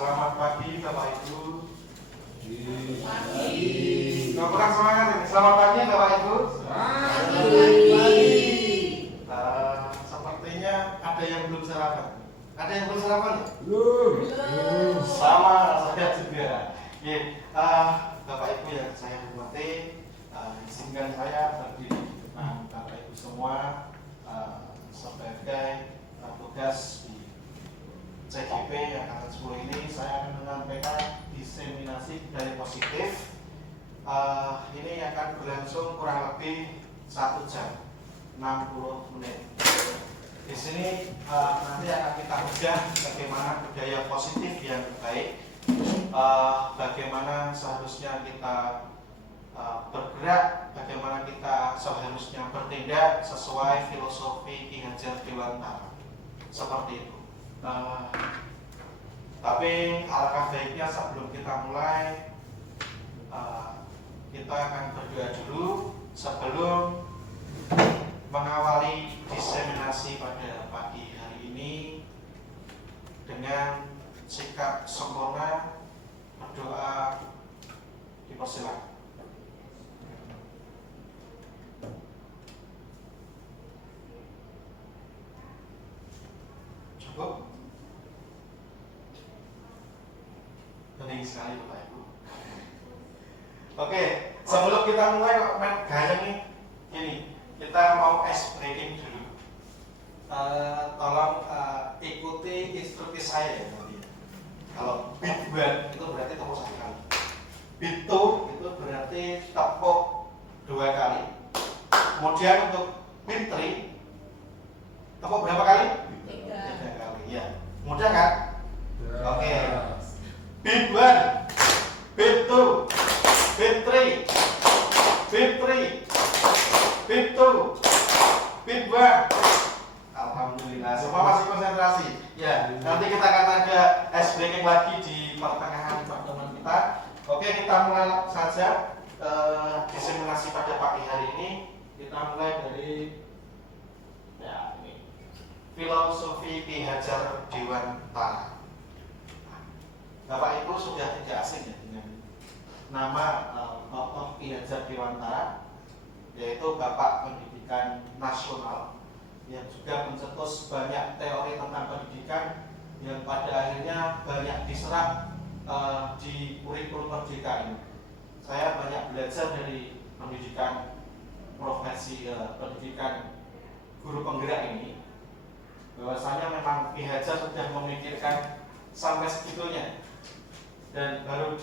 Selamat pagi Bapak Ibu. Pagi. Nggak kurang semangat ini. Selamat pagi Bapak Ibu. Pagi. Sepertinya ada yang belum sarapan. Ada yang belum sarapan ya? Belum. Sama saya juga. Oke, Bapak Ibu yang saya hormati, izinkan saya berdiri di depan Bapak Ibu semua sebagai tugas di CGP yang angkatan 10 ini. Saya akan menyampaikan diseminasi budaya positif. Ini akan berlangsung kurang lebih 1 jam 60 menit. Di sini nanti akan kita bedah bagaimana budaya positif yang baik, bagaimana seharusnya kita bergerak, bagaimana kita seharusnya bertindak sesuai filosofi Ki Hajar Dewantara. Seperti itu. Tapi alangkah baiknya sebelum kita mulai, kita akan berdoa dulu sebelum mengawali diseminasi pada pagi hari ini dengan sikap sempurna. Berdoa dipersilakan. Cukup? Penting sekali Bapak Ibu. Oke, sebelum kita mulai main gaya nih, ini kita mau ice breaking dulu. Tolong ikuti instruksi saya ya nanti. Kalau beat 1 itu berarti tepuk 1 kali. Beat 2 itu berarti tepuk 2 kali. Kemudian untuk beat 3 tepuk berapa kali? 3 kali. Ya, mudah kan? Oke. Beat 1, beat 2, beat 3, beat 3, beat 2, beat 1. Alhamdulillah, semua masih konsentrasi. Ya, nanti kita akan ada ice breaking lagi di pertengahan pertemuan kita. Oke, kita mulai saja diseminasi pada pagi hari ini. Kita mulai dari ini filosofi Ki Hajar Dewantara. Bapak Ibu sudah tidak asing ya dengan nama tokoh Ki Hajar Dewantara, yaitu Bapak Pendidikan Nasional yang juga mencetus banyak teori tentang pendidikan yang pada akhirnya banyak diserap di kurikulum merdeka ini. Saya banyak belajar dari pendidikan profesi pendidikan guru penggerak ini, bahwasanya memang Ki Hajar sudah memikirkan sampai segitunya dan baru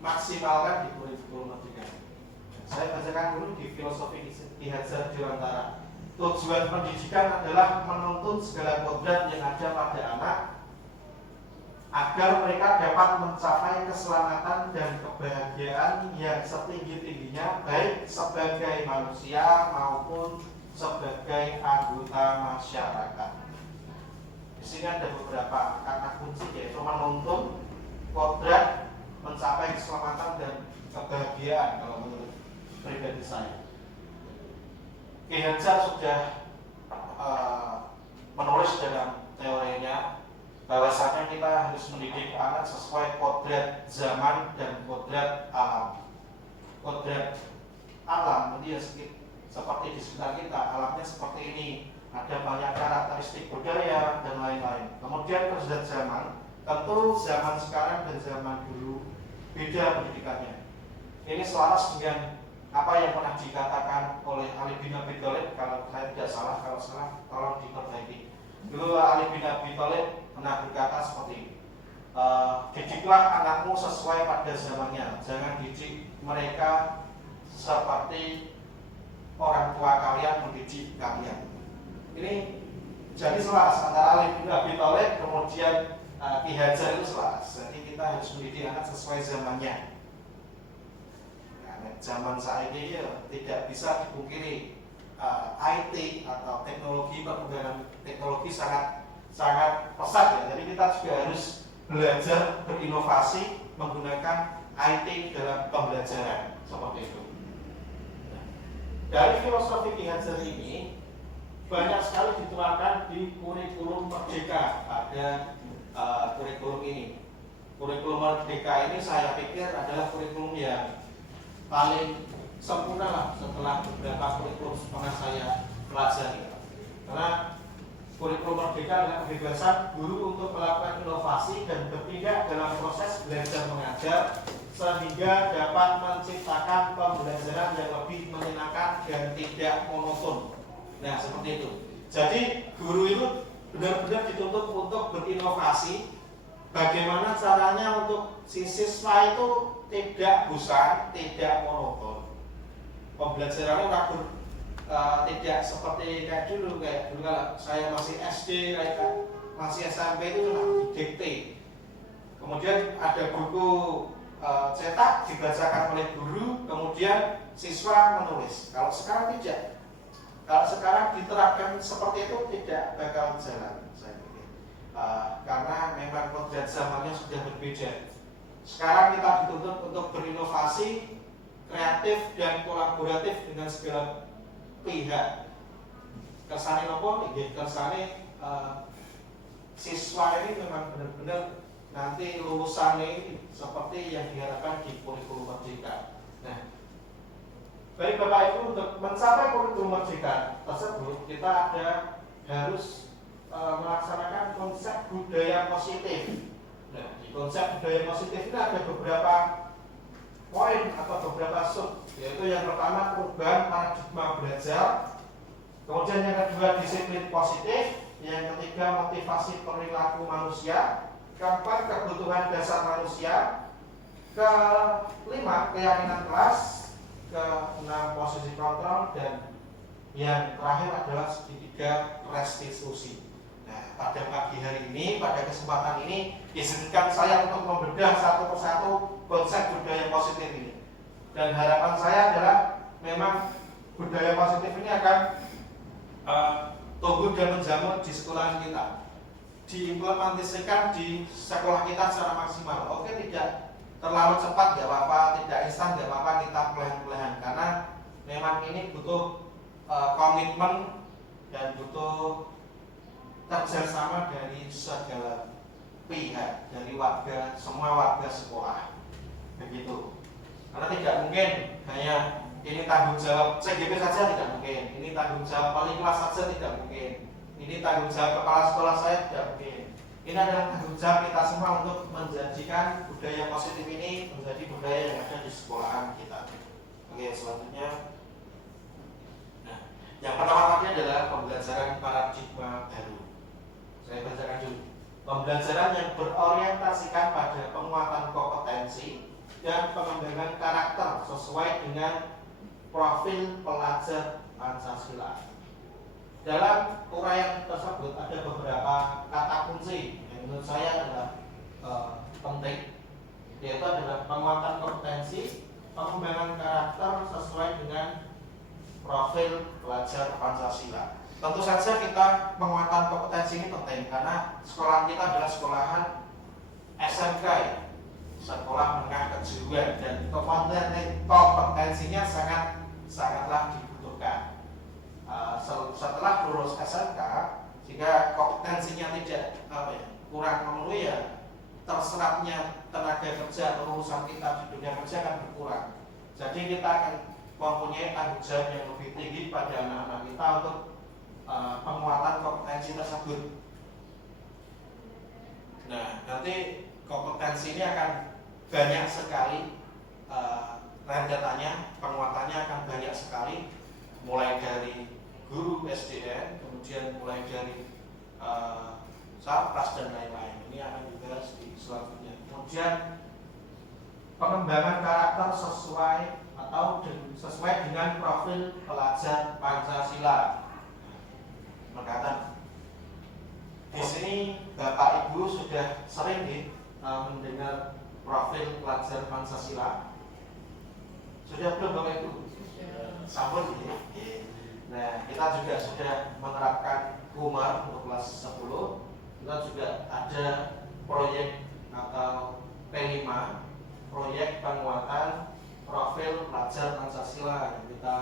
dimaksimalkan di kurikulum merdeka. Saya bacakan dulu di filosofi Ki Hajar Dewantara. Tujuan pendidikan adalah menuntun segala kodrat yang ada pada anak agar mereka dapat mencapai keselamatan dan kebahagiaan yang setinggi-tingginya, baik sebagai manusia maupun sebagai anggota masyarakat. Di sini ada beberapa kata kunci, yaitu menuntun, kodrat, mencapai keselamatan dan kebahagiaan kalau menurut pribadi saya. Ki Hajar sudah menulis dalam teorinya bahwasanya kita harus mendidik anak sesuai kodrat zaman dan kodrat alam. Kodrat alam ini ya seperti di sekitar kita, alamnya seperti ini, ada banyak karakteristik budaya dan lain-lain. Kemudian kodrat zaman, tentu zaman sekarang dan zaman dulu beda pendidikannya. Ini selaras dengan apa yang pernah dikatakan oleh Ali bin Abi Thalib, kalau saya tidak salah, kalau salah tolong diperbaiki. Dulu Ali bin Abi Thalib pernah berkata seperti ini, didiklah anakmu sesuai pada zamannya, jangan didik mereka seperti orang tua kalian mendidik kalian. Ini jadi selaras antara Ali bin Abi Thalib kemudian Ki Hajar itu selaras. Jadi kita harus mendidik anak sesuai zamannya. Zaman saat ini ya, tidak bisa dipungkiri IT atau teknologi, perkembangan teknologi sangat pesat ya. Jadi kita juga harus belajar berinovasi menggunakan IT dalam pembelajaran seperti itu. Dari filosofi Ki Hajar ini banyak sekali dituangkan di kurikulum merdeka pada kurikulum ini. Kurikulum Merdeka ini saya pikir adalah kurikulum yang paling sempurna lah setelah beberapa kurikulum pernah saya pelajari. Karena kurikulum Merdeka adalah kebebasan guru untuk melakukan inovasi dan bertindak dalam proses belajar mengajar sehingga dapat menciptakan pembelajaran yang lebih menyenangkan dan tidak monoton. Nah, seperti itu. Jadi guru itu benar-benar dituntut untuk berinovasi. Bagaimana caranya untuk si siswa itu tidak bosan, tidak monoton. Pembelajarannya tidak seperti kayak dulu kalau saya masih SD, masih SMP itu cuma didikte. Kemudian ada buku cetak dibacakan oleh guru, kemudian siswa menulis. Kalau sekarang tidak. Kalau sekarang diterapkan seperti itu tidak bakal jalan, saya pikir. Karena memang kodrat zamannya sudah berbeda. Sekarang kita dituntut untuk berinovasi, kreatif dan kolaboratif dengan segala pihak. Kersane nopo? Kersane siswa ini memang benar-benar nanti lulusannya ini seperti yang diharapkan di kurikulum Merdeka. Nah, baik Bapak Ibu, untuk mencapai kurikulum Merdeka tersebut kita harus melaksanakan konsep budaya positif. Nah, di konsep budaya positif ini ada beberapa poin atau beberapa sub, yaitu yang pertama perubahan paradigma belajar, kemudian yang kedua disiplin positif, yang ketiga motivasi perilaku manusia, keempat kebutuhan dasar manusia, kelima keyakinan kelas, keenam posisi kontrol, dan yang terakhir adalah segitiga restitusi. Nah, pada pagi hari ini, pada kesempatan ini, izinkan saya untuk membedah satu persatu konsep budaya positif ini. Dan harapan saya adalah memang budaya positif ini akan tumbuh dan menjamur di sekolah kita, diimplementasikan di sekolah kita secara maksimal. Oke, tidak terlalu cepat nggak apa-apa, tidak instan nggak apa-apa, kita perlahan-lahan, karena memang ini butuh komitmen dan butuh kerjasama dari segala pihak, dari semua warga sekolah, begitu. Karena tidak mungkin hanya ini tanggung jawab CGP saja, tidak mungkin. Ini tanggung jawab wali kelas saja, tidak mungkin. Ini tanggung jawab kepala sekolah saya, tidak mungkin. Ini adalah tanggung jawab kita semua untuk menjadikan budaya positif ini menjadi budaya yang ada di sekolahan kita. Oke, selanjutnya. Nah, yang pertama tadi adalah pembelajaran paradigma baru. Saya bacakan dulu. Pembelajaran yang berorientasikan pada penguatan kompetensi dan pengembangan karakter sesuai dengan profil pelajar Pancasila. Dalam uraian tersebut ada beberapa kata kunci yang menurut saya adalah penting, yaitu adalah penguatan kompetensi, pengembangan karakter sesuai dengan profil pelajar Pancasila. Tentu saja kita penguatan kompetensi ini penting karena sekolah kita adalah sekolahan SMK, ya, sekolah menengah kejuruan, dan kompetensinya sangatlah dibutuhkan. Setelah lulus SMK, jika kompetensinya tidak kurang memenuhi, ya terserapnya tenaga kerja atau urusan kita di dunia kerja akan berkurang. Jadi kita akan mempunyai tanggung jawab yang lebih tinggi pada anak-anak kita untuk penguatan kompetensi tersebut. Nah, nanti kompetensi ini akan banyak sekali rentetannya, penguatannya akan banyak sekali, mulai dari guru SDN, kemudian mulai dari satgas dan lain-lain. Ini akan dibahas di selanjutnya. Kemudian pengembangan karakter sesuai dengan profil pelajar Pancasila. Berkata, di sini Bapak Ibu sudah sering mendengar profil pelajar Pancasila. Sudah belum Bapak Ibu? Sampun ya. Nah, kita juga sudah menerapkan Kumar untuk kelas 10. Kita juga ada proyek atau P5, proyek penguatan profil pelajar Pancasila yang kita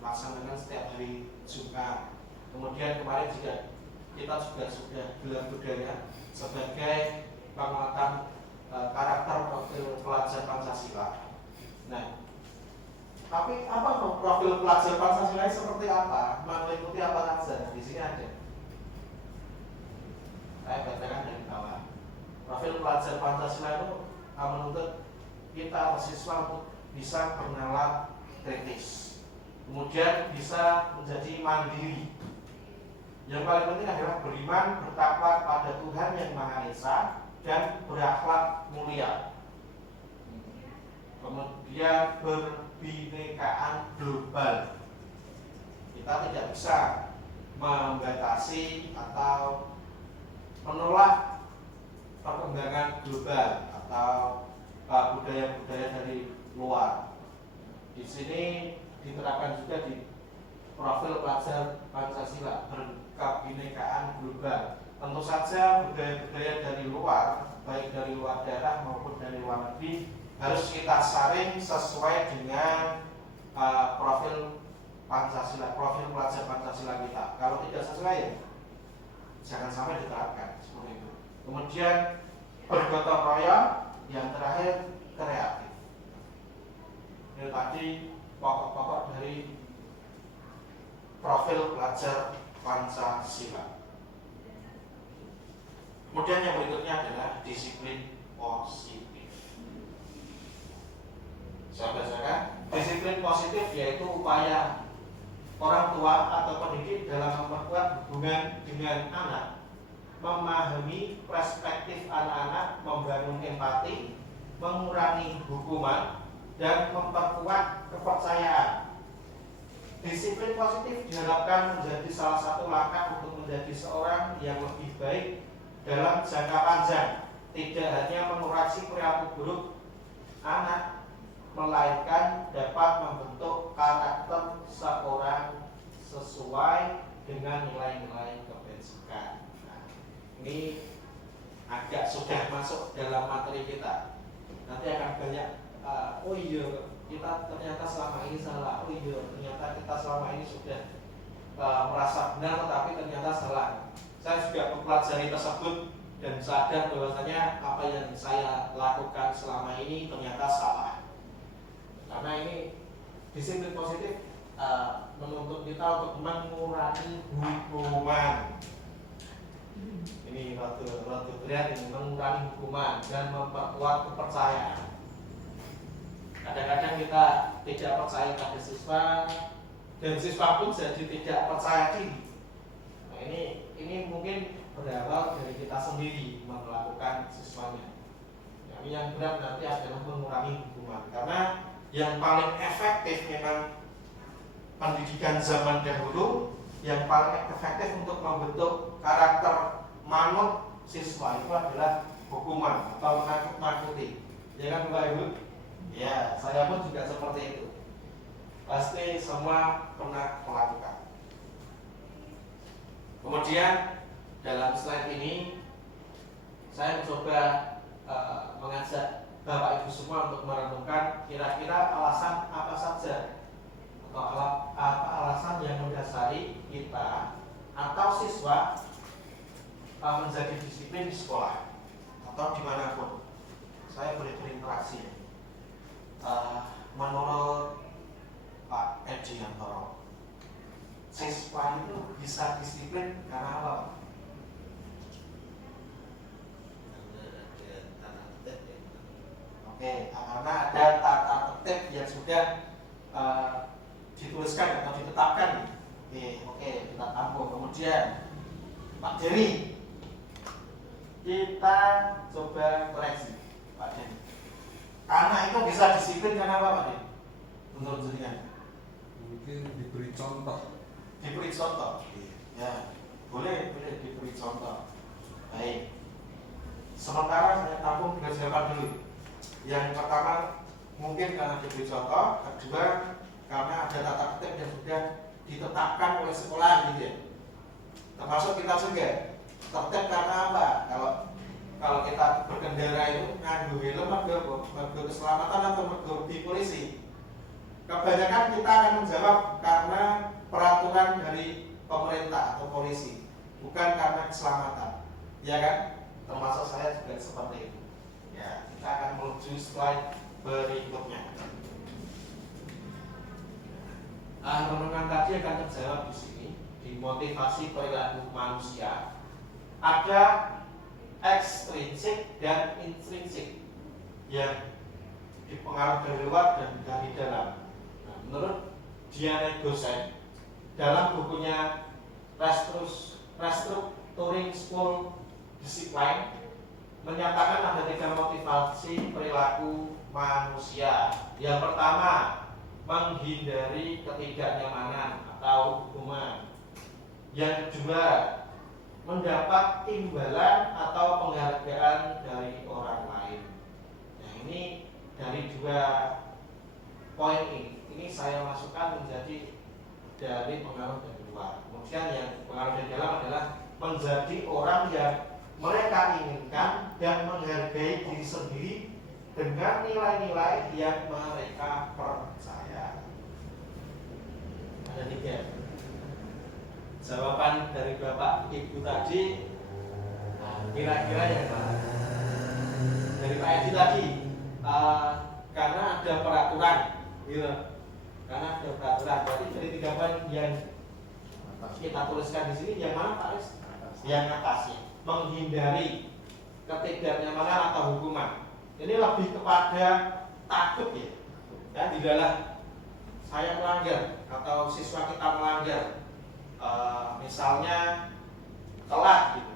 laksanakan setiap hari Jumat. Kemudian kemarin juga kita juga sudah gelar budaya sebagai penguatan karakter profil pelajar Pancasila. Nah, tapi apa profil pelajar Pancasila seperti apa? Mengikuti apa saja? Di sini ada. Saya bacakan dari bawah. Profil pelajar Pancasila itu menuntut kita siswa untuk bisa bernalar kritis, kemudian bisa menjadi mandiri. Yang paling penting adalah beriman, bertakwa pada Tuhan yang Maha Esa, dan berakhlak mulia. Kemudian berbinekaan global. Kita tidak bisa membatasi atau menolak perkembangan global atau budaya-budaya dari luar. Di sini diterapkan juga di profil pelajar Pancasila berkebinekaan global. Tentu saja budaya-budaya dari luar, baik dari luar daerah maupun dari luar negeri, harus kita saring sesuai dengan profil Pancasila, profil pelajar Pancasila kita. Kalau tidak sesuai, jangan sampai diterapkan seperti itu. Kemudian bergotong royong, yang terakhir kreatif. Ini tadi pokok-pokok dari profil pelajar Pancasila. Kemudian yang berikutnya adalah disiplin positif. Saya bacakan. Disiplin positif yaitu upaya orang tua atau pendidik dalam memperkuat hubungan dengan anak, memahami perspektif anak-anak, membangun empati, mengurangi hukuman, dan memperkuat kepercayaan. Disiplin positif diharapkan menjadi salah satu langkah untuk menjadi seorang yang lebih baik dalam jangka panjang, tidak hanya mengoreksi perilaku buruk anak, melainkan dapat membentuk karakter seorang sesuai dengan nilai-nilai kebajikan. Nah, ini agak sudah masuk dalam materi kita. Nanti akan banyak oh iya, kita ternyata selama ini salah. Oh iya, ternyata kita selama ini sudah merasa benar tetapi ternyata salah. Saya juga mempelajari tersebut dan sadar bahwasanya apa yang saya lakukan selama ini ternyata salah. Karena ini disiplin positif menuntut kita untuk mengurangi hukuman. Ini rada berat ini, mengurangi hukuman dan memperkuat kepercayaan. Kadang-kadang kita tidak percaya pada siswa dan siswa pun jadi tidak percaya diri. Nah, ini mungkin berawal dari kita sendiri melakukan siswanya. Yang berat nanti adalah mengurangi hukuman, karena yang paling efektif memang pendidikan zaman dahulu, yang paling efektif untuk membentuk karakter manut siswa itu adalah hukuman atau menakut-nakuti. Ya kan Bapak Ibu? Ya, saya pun juga seperti itu. Pasti semua pernah melakukan. Kemudian dalam slide ini saya mencoba mengajak Bapak Ibu semua untuk merenungkan kira-kira alasan apa saja atau apa alasan yang mendasari kita atau siswa menjadi disiplin di sekolah atau dimanapun. Saya boleh berinteraksi. Menurut Pak Edi Yantoro, siswa itu bisa disiplin karena apa? Oke, karena ada tata tertib yang sudah dituliskan atau ditetapkan. Oke, kita tampung. Kemudian Pak Dery, kita coba koreksi Pak Dery. Anak itu bisa disiplin karena apa Pak Dery? Menurut jenengan? Mungkin diberi contoh. Diberi contoh. Ya, boleh diberi contoh. Baik. Sementara saya tampung dengan siapa dulu? Yang pertama mungkin karena diberi contoh, kedua karena ada tata tertib yang sudah ditetapkan oleh sekolah gitu ya. Termasuk kita juga tertib karena apa? Kalau kita berkendara itu nganggo helm, nganggo keselamatan atau nganggo di polisi. Kebanyakan kita akan menjawab karena peraturan dari pemerintah atau polisi. bukan karena keselamatan, ya kan? Termasuk saya juga seperti itu. Ya, kita akan menuju slide berikutnya. Renungan tadi akan terjawab di sini, di motivasi perilaku manusia. Ada ekstrinsik dan intrinsik yang dipengaruhi dari luar dan dari dalam. Nah, menurut Diane Gosen dalam bukunya Restructuring School Discipline menyatakan ada 3 motivasi perilaku manusia. Yang pertama, menghindari ketidaknyamanan atau hukuman. Yang kedua, mendapat imbalan atau penghargaan dari orang lain. Nah, ini dari 2 poin ini saya masukkan menjadi dari pengaruh dari luar. Kemudian yang pengaruh dari dalam adalah menjadi orang yang mereka inginkan dan menghargai diri sendiri dengan nilai-nilai yang mereka percaya. Ada 3 jawaban dari Bapak Ibu tadi. Nah, kira-kira yang mana? Dari Pak Edi tadi, karena ada peraturan, gitu. Karena ada peraturan, berarti dari 3 poin yang kita tuliskan di sini, yang mana Pak Aris? Yang atasnya, menghindari ketidaknyamanan atau hukuman. Ini lebih kepada takut ya. Ya, di dalam saya melanggar atau siswa kita melanggar, misalnya telat gitu.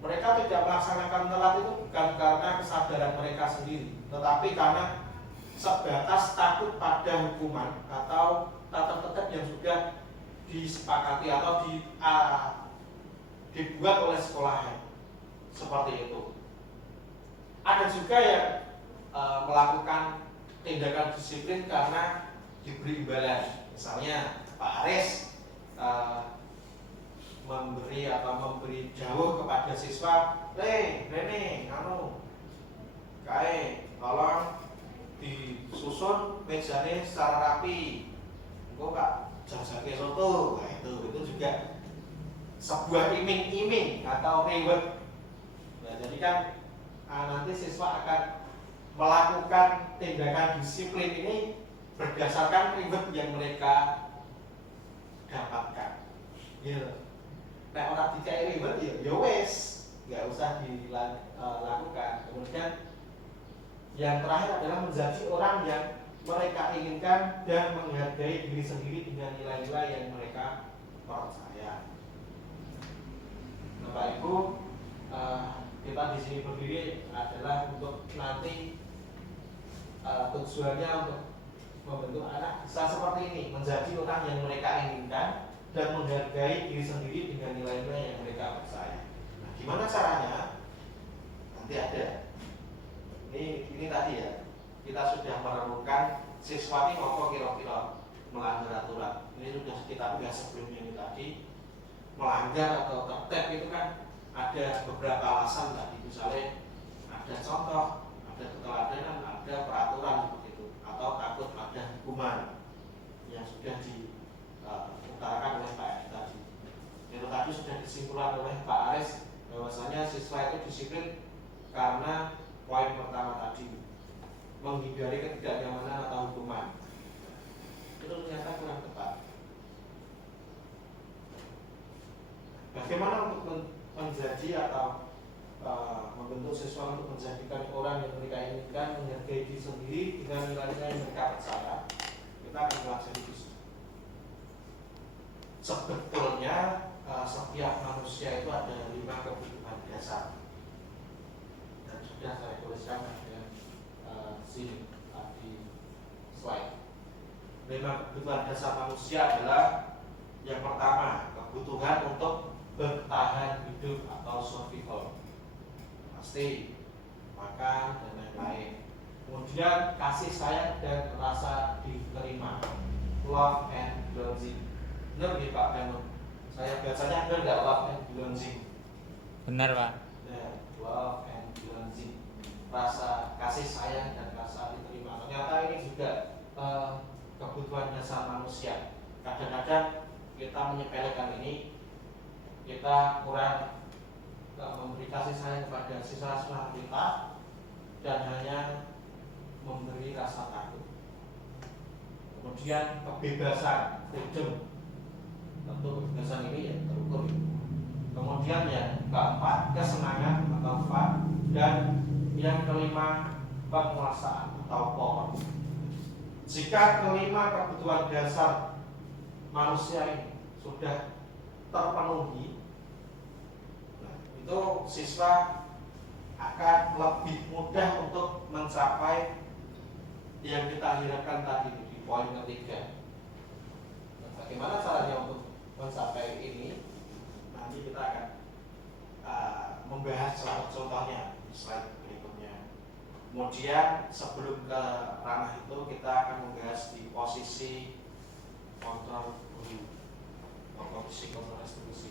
Mereka tidak melaksanakan telat itu bukan karena kesadaran mereka sendiri, tetapi karena sebatas takut pada hukuman atau tata tertib yang sudah disepakati atau dibuat oleh sekolahnya. Seperti itu. Ada juga yang melakukan tindakan disiplin karena diberi imbalan. Misalnya Pak Aris memberi jauh kepada siswa, Rene, tolong disusun mejanya secara rapi. Engko Pak jajake soto. Nah, itu juga sebuah iming-iming atau reward. Nah, jadi kan nanti siswa akan melakukan tindakan disiplin ini berdasarkan reward yang mereka dapatkan. Gitu. Nah, orang dikai reward ya wes, nggak usah dilakukan. Kemudian yang terakhir adalah menjadi orang yang mereka inginkan dan menghargai diri sendiri dengan nilai-nilai yang mereka percaya. Bapak Ibu, kita di sini berdiri adalah untuk nanti tujuannya untuk membentuk anak bisa seperti ini, menjadi orang yang mereka inginkan dan menghargai diri sendiri dengan nilai-nilai yang mereka percaya. Nah, gimana caranya? Nanti ada. Ini tadi ya, kita sudah merenungkan siswa ini ngomong kira-kira melanggar aturan. Ini sudah kita bahas sebelumnya ini tadi. Melanggar atau tertib itu kan ada beberapa alasan tadi. Misalnya ada contoh, ada keteladanan, ada peraturan seperti itu, atau takut ada hukuman yang sudah diutarakan oleh Pak Edi tadi. Itu tadi sudah disimpulkan oleh Pak Aris bahwasanya siswa itu disiplin karena poin pertama tadi, menghindari ketidaknyamanan atau hukuman. Itu ternyata kurang tepat. Bagaimana untuk menjadi atau membentuk siswa untuk menjadikan orang yang mereka inginkan, menghargai diri sendiri dengan nilai-nilai yang mereka percaya? Kita akan pelajari di sini. Sebetulnya setiap manusia itu ada 5 kebutuhan dasar. Sudah saya tuliskan dengan sini di slide. 5 kebutuhan dasar manusia adalah yang pertama, kebutuhan untuk bertahan hidup atau survival, pasti makan dan lain-lain. Kemudian kasih sayang dan rasa diterima, love and belonging. Benar nih Pak Danu? Saya bacanya benar nggak love and belonging? Benar Pak. Ya, love and belonging, rasa kasih sayang dan rasa diterima. Ternyata ini juga kebutuhan dasar manusia. Kadang-kadang kita menyepelekan ini, kita kurang memberi kasih sayang kepada siswa-siswa kita dan hanya memberi rasa takut. Kemudian kebebasan, freedom, tentu kebebasan ini ya terukur. Kemudian yang keempat, kesenangan atau fun, dan yang kelima, penguasaan atau power. Jika kelima kebutuhan dasar manusia ini sudah terpenuhi, nah, itu siswa akan lebih mudah untuk mencapai yang kita hiraukan tadi di poin ketiga. Nah, bagaimana caranya untuk mencapai ini? Nanti kita akan membahas contoh-contohnya di slide berikutnya. Kemudian sebelum ke ranah itu kita akan membahas di posisi kontrol dulu, posisi kontrol restitusi.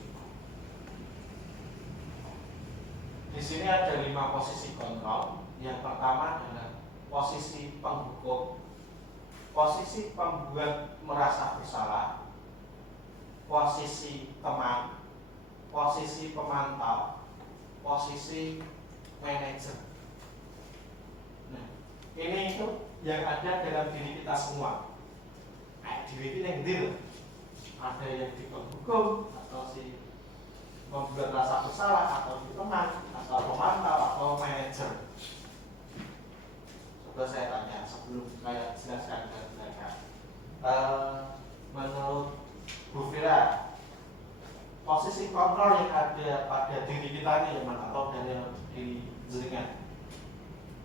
Di sini ada 5 posisi kontrol. Yang pertama adalah posisi penghukum, posisi pembuat merasa bersalah, posisi teman, posisi pemantau, posisi manajer. Nah, ini itu yang ada dalam diri kita semua. Diri kita yang deal. Ada yang di penghukum, atau si membuat rasa bersalah, atau di teman, atau pemantau, atau manajer. Coba saya tanya sebelum saya jelaskan ke mereka. Menurut Bu Fira, posisi kontrol yang ada pada diri kita ini yang mana, atau dari diri jenengan?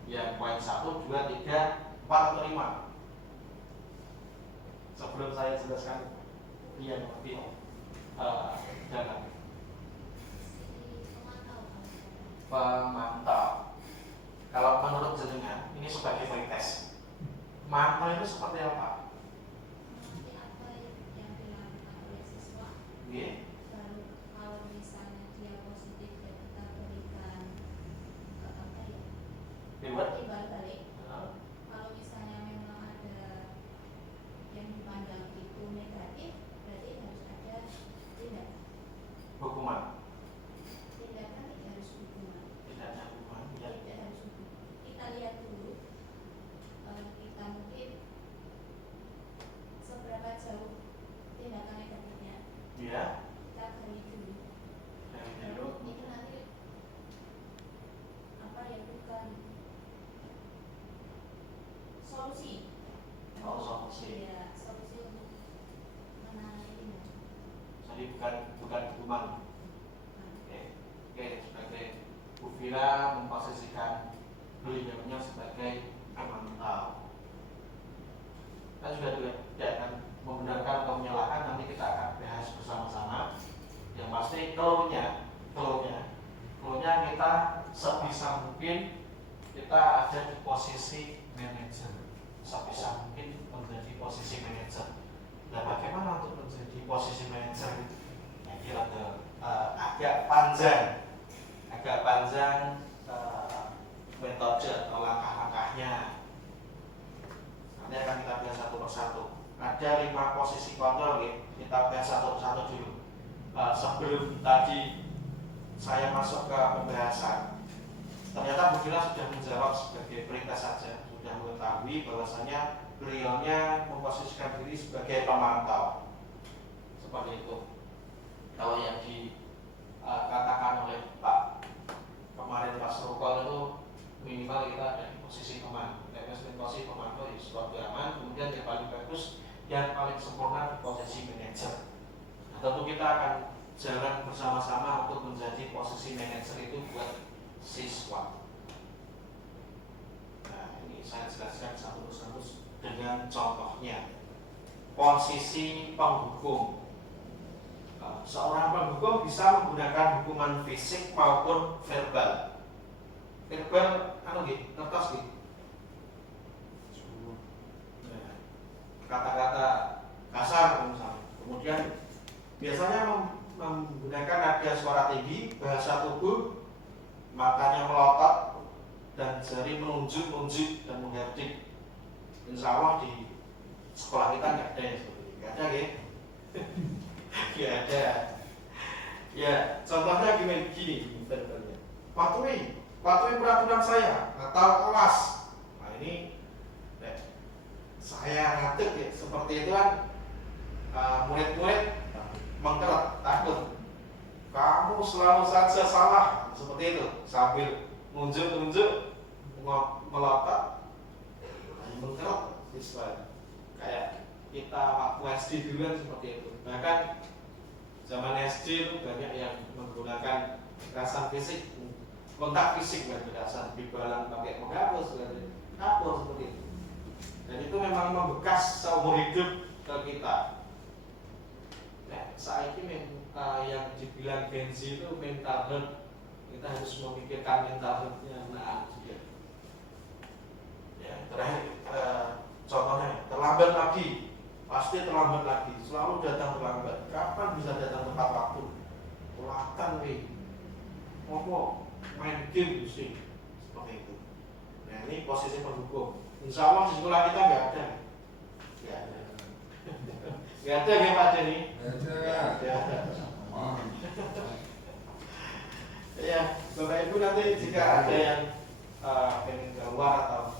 Ya, poin 1, 2, 3, 4 atau 5. Sebelum saya jelaskan yang lebih dalam. Pemantau. Kalau menurut jenengan, ini sebagai pretest, mantau itu seperti apa? Apa yang dilakukan oleh siswa. Yeah. Baru kalau misalnya dia positif ya kita berikan timbal balik. Kalau misalnya memang ada yang dipandang itu negatif, berarti harus ada tindakan. Hukuman. Tindakan tidak harus hukuman. Tidak ada hukuman. Ya. Tidak harus hukuman. Kita lihat dulu, kita mungkin seberapa jauh tindakan negatifnya. Ya. Kita gali dulu. Dari dulu. Itu nanti apa ya, bukan solusi. Oh, solusi. Ya, solusi untuk menangani ini. Jadi bukan hukuman. Oke, sebagai Bu Fira memposisikan beliaunya sebagai pemantau. Kita juga tidak akan membenarkan atau menyalahkan, nanti kita akan bahas bersama-sama. Yang pasti keluhnya kita sebisa mungkin kita ada di posisi manajer, sebisa mungkin menjadi posisi manajer. Nah, bagaimana untuk menjadi posisi manajer? Ya, kira agak panjang metode atau langkah-langkahnya. Nanti akan kita bahas satu persatu. Ada 5 posisi kontrol, kita bahas satu persatu dulu. Sebelum tadi saya masuk ke pembahasan, ternyata Bu Fira sudah menjawab sebagai perintah saja, sudah mengetahui bahwasanya beliaunya memposisikan diri sebagai pemantau. Seperti itu. Kalau yang dikatakan oleh Pak kemarin Pak Surukol itu minimal kita ada di posisi teman. Posisi pemantau di suatu aman, kemudian yang paling bagus, yang paling sempurna di posisi manajer. Nah, tentu kita akan jalan bersama-sama untuk menjadi posisi manajer itu buat siswa. Nah, ini saya jelaskan satu persatu dengan contohnya. Posisi penghukum. Seorang penghukum bisa menggunakan hukuman fisik maupun verbal. Verbal, kertas kata-kata kasar misalnya. Kemudian biasanya menggunakan nada suara tinggi, bahasa tubuh, matanya melotot, dan jari menunjuk dan menghardik. Insya Allah di sekolah kita nggak ada yang seperti ini. Nggak ada ya? Nggak ada. Ya, contohnya gini contohnya. Patuhi peraturan saya atau awas. Nah ini saya ngatur ya, seperti itu kan murid-murid mengkeret, takut. Kamu selalu saja salah, seperti itu, sambil nunjuk-nunjuk, melotot, mengkeret siswa. Kayak kita waktu SD dulu kan seperti itu. Bahkan zaman SD itu banyak yang menggunakan kekerasan fisik, kontak fisik dan kekerasan, dibalang pakai menghapus, hapus seperti itu. Dan itu memang membekas seumur hidup ke kita. Nah, saat ini yang dibilang Gen Z itu mental health, kita harus memikirkan mental health-nya anak juga. Ya, terakhir contohnya terlambat lagi, pasti terlambat lagi, selalu datang terlambat. Kapan bisa datang tepat waktu? Kelatan nih, ngomong, main game sih, seperti itu. Nah ini posisi pendukung. Insya Allah di sekolah kita nggak ada. Nggak ada ya Pak Denny? Nggak ada. Ya, Bapak Ibu nanti jika ada yang pengen keluar atau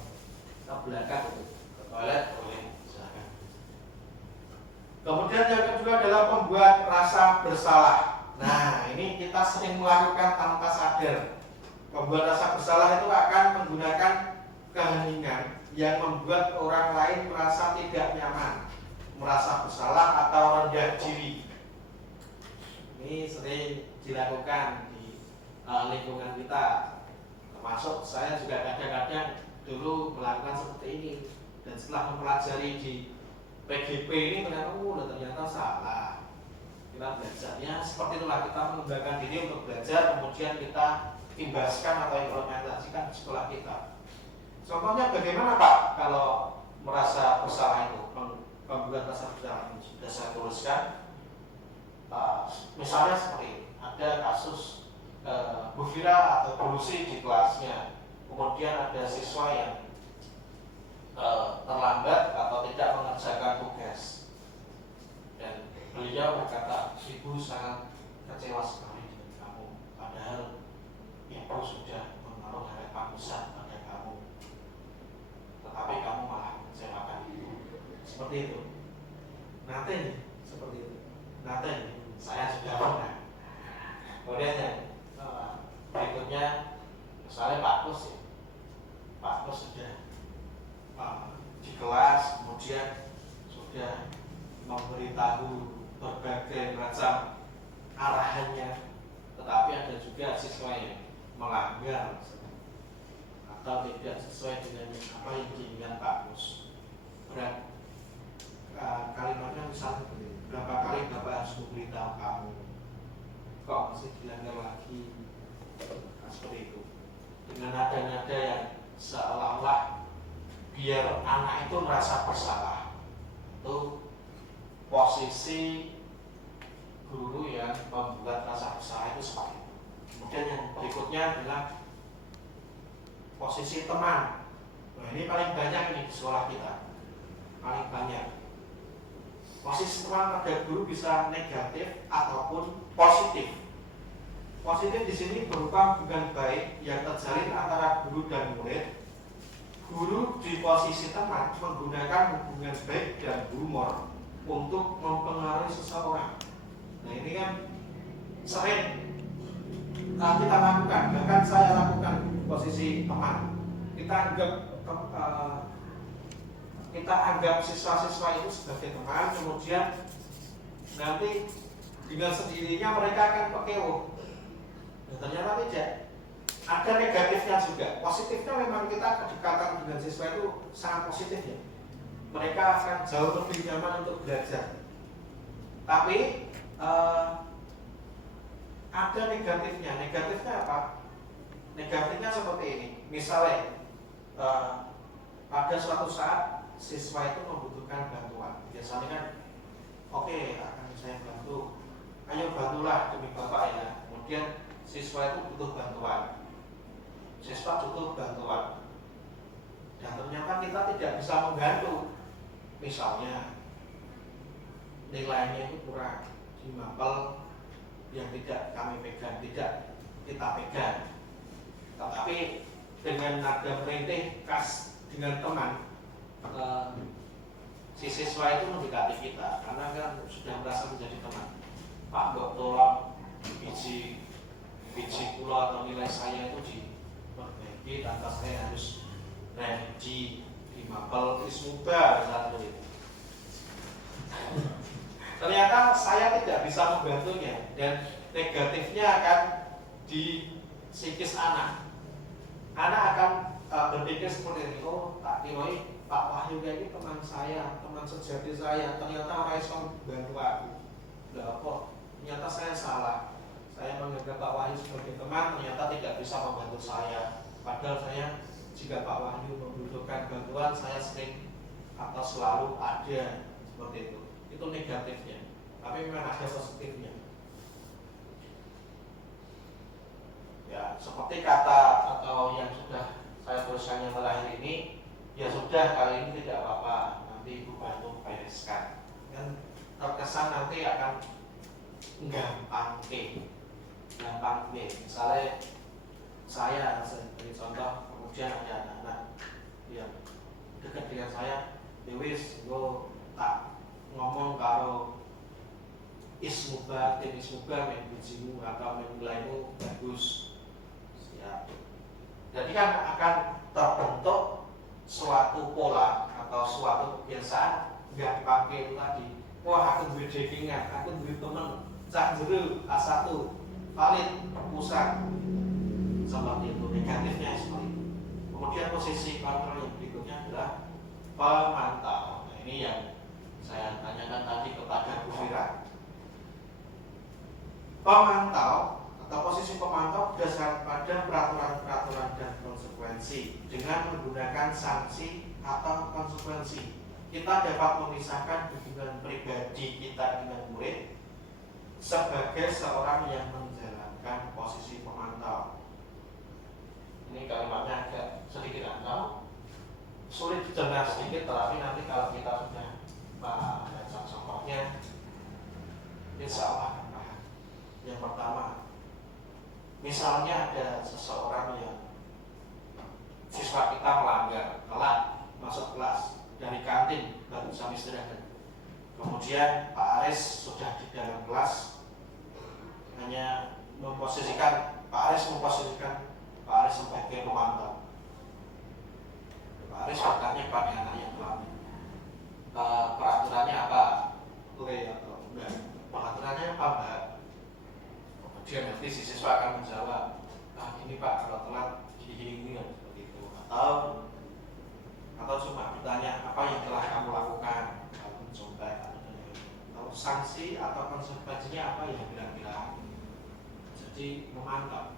ke belakang ke toilet boleh, silakan. Kemudian yang kedua adalah membuat rasa bersalah. Nah ini kita sering melakukan tanpa sadar. Membuat rasa bersalah itu akan menggunakan keheningan yang membuat orang lain merasa tidak nyaman, merasa bersalah atau rendah diri. Ini sering dilakukan di lingkungan kita, termasuk saya juga kadang-kadang dulu melakukan seperti ini. Dan setelah mempelajari di PGP ini ternyata salah. Kita belajarnya seperti itulah, kita mengembangkan diri untuk belajar, kemudian kita imbaskan atau implementasikan di sekolah kita. Contohnya bagaimana Pak kalau merasa bersalah itu, membuat rasa bersalah ini sudah saya tuliskan. Misalnya seperti ini, ada kasus Bu Fira atau kolusi di kelasnya, kemudian ada siswa yang terlambat atau tidak mengerjakan tugas, dan beliau berkata, ibu sangat kecewa sekali dengan kamu, padahal ibu sudah menaruh harapan besar pada kamu, tetapi kamu malah mengecewakan ibu. Seperti itu. Nanti nih, seperti itu. Nanti saya sudah pernah. Kemudian yang berikutnya, misalnya Pak Kus sudah di kelas, kemudian sudah memberitahu berbagai macam arahannya, tetapi ada juga siswa yang melanggar atau tidak sesuai dengan apa yang diinginkan Pak Kus. Berat kalimatnya misalnya begini, berapa kali Bapak harus memberitahu kamu, kok masih dilanggar lagi? Nah, seperti itu, dengan nada-nada yang seolah-olah biar anak itu merasa bersalah. Itu posisi guru yang membuat rasa bersalah itu seperti itu. Kemudian yang berikutnya adalah posisi teman. Nah ini paling banyak ini di sekolah kita, paling banyak. Posisi teman pada guru bisa negatif ataupun positif. Positif di sini berupa hubungan baik yang terjalin antara guru dan murid. Guru di posisi teman menggunakan hubungan baik dan humor untuk mempengaruhi seseorang. Nah ini kan sering kita lakukan, bahkan saya lakukan di posisi teman. Kita anggap siswa-siswa itu sebagai teman, kemudian nanti dengan sendirinya mereka akan pekewuh. Nah, ternyata tidak. Ada negatifnya juga. Positifnya memang kita kedekatan dengan siswa itu sangat positif ya. Mereka akan jauh lebih nyaman untuk belajar. Tapi ada negatifnya. Negatifnya apa? Negatifnya seperti ini. Misalnya pada suatu saat siswa itu membutuhkan bantuan. Biasanya kan, oke, akan saya bantu. Ayo bantulah demi Bapak ya. Kemudian siswa itu butuh bantuan. Dan ternyata kita tidak bisa membantu. Misalnya nilainya itu kurang, di mapel yang tidak kami pegang, tidak kita pegang. Tetapi dengan nada merintih khas dengan teman, si siswa itu mendekati kita karena kan sudah merasa menjadi teman. Pak, kok tolong biji pulau atau nilai saya itu diperbaiki, data saya harus ready di mapel ismuba misalnya itu. Ternyata saya tidak bisa membantunya dan negatifnya akan di psikis anak. Anak akan berpikir seperti ini, oh tak kiroi Pak Wahyu ini teman saya, teman sejati saya, ternyata orang Islam bantu aku. Tidak apa, ternyata saya salah. Saya menganggap Pak Wahyu sebagai teman, ternyata tidak bisa membantu saya. Padahal saya, jika Pak Wahyu membutuhkan bantuan, saya sering atau selalu ada seperti itu. Itu negatifnya. Tapi memang ada positifnya. Ya, seperti kata atau yang sudah saya tuliskan yang terakhir ini, ya sudah kali ini tidak apa-apa, nanti Ibu bantu bereskan. Kan terkesan nanti akan gampang misalnya saya beri contoh, kemudian ada anak-anak yang dekat dengan saya, Dewis, gue tak ngomong kalau ismuba, tim ismuba main bujimu atau main nilaimu bagus, siap. Jadi kan akan terbentuk suatu pola atau suatu kebiasaan gampang itu tadi. Wah, aku duwe dekingan, aku duwe temen cak jero A1 valid pusat seperti itu. Negatifnya seperti itu. Kemudian posisi kontrol yang berikutnya adalah pemantau. Nah, ini yang saya tanyakan tadi kepada Bu Fira. Pemantau atau posisi pemantau berdasarkan pada peraturan-peraturan dan konsekuensi dengan menggunakan sanksi atau konsekuensi. Kita dapat memisahkan hubungan pribadi kita dengan murid sebagai seorang yang menjalankan posisi pemantau. Ini kalimatnya agak sedikit angkau, sulit dicerna sedikit, tetapi nanti kalau kita sudah baca contohnya, insya Allah akan paham. Yang pertama, misalnya ada seseorang yang siswa kita melanggar, telat masuk kelas dari kantin baru sampai istirahat. Kemudian Pak Aris sudah di dalam kelas, hanya memposisikan Pak Aris sebagai pemantau. Pak Aris bertanya pada anaknya telat, peraturannya apa? Boleh atau enggak? Peraturannya apa enggak? Kemudian nanti si siswa akan menjawab, gini Pak, kalau telat gini seperti itu. Atau cuma bertanya apa yang telah kamu lakukan, kamu mencoba atau sanksi atau konsekuensinya apa yang kira-kira. Jadi memantau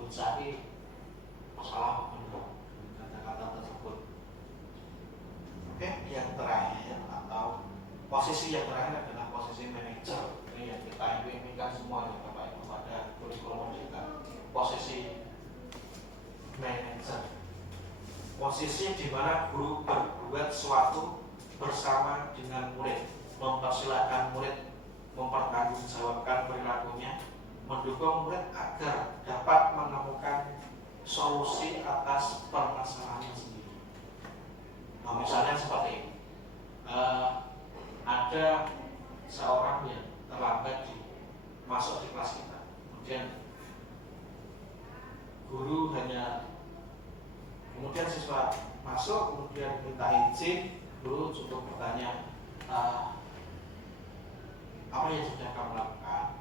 mencari masalah kata-kata tersebut. Oke, yang terakhir atau posisi yang terakhir adalah posisi manajer. Ini yang kita implementasikan semuanya Bapak Ibu pada kurikulum kita. Posisi manajer, posisi di mana guru berbuat sesuatu bersama dengan murid, mempersilahkan murid mempertanggungjawabkan perilakunya, mendukung murid agar dapat menemukan solusi atas permasalahannya sendiri. Nah, misalnya seperti ada seorang yang terlambat masuk di kelas kita, kemudian guru kemudian siswa masuk, kemudian minta izin, guru cukup bertanya, apa yang sudah kamu lakukan?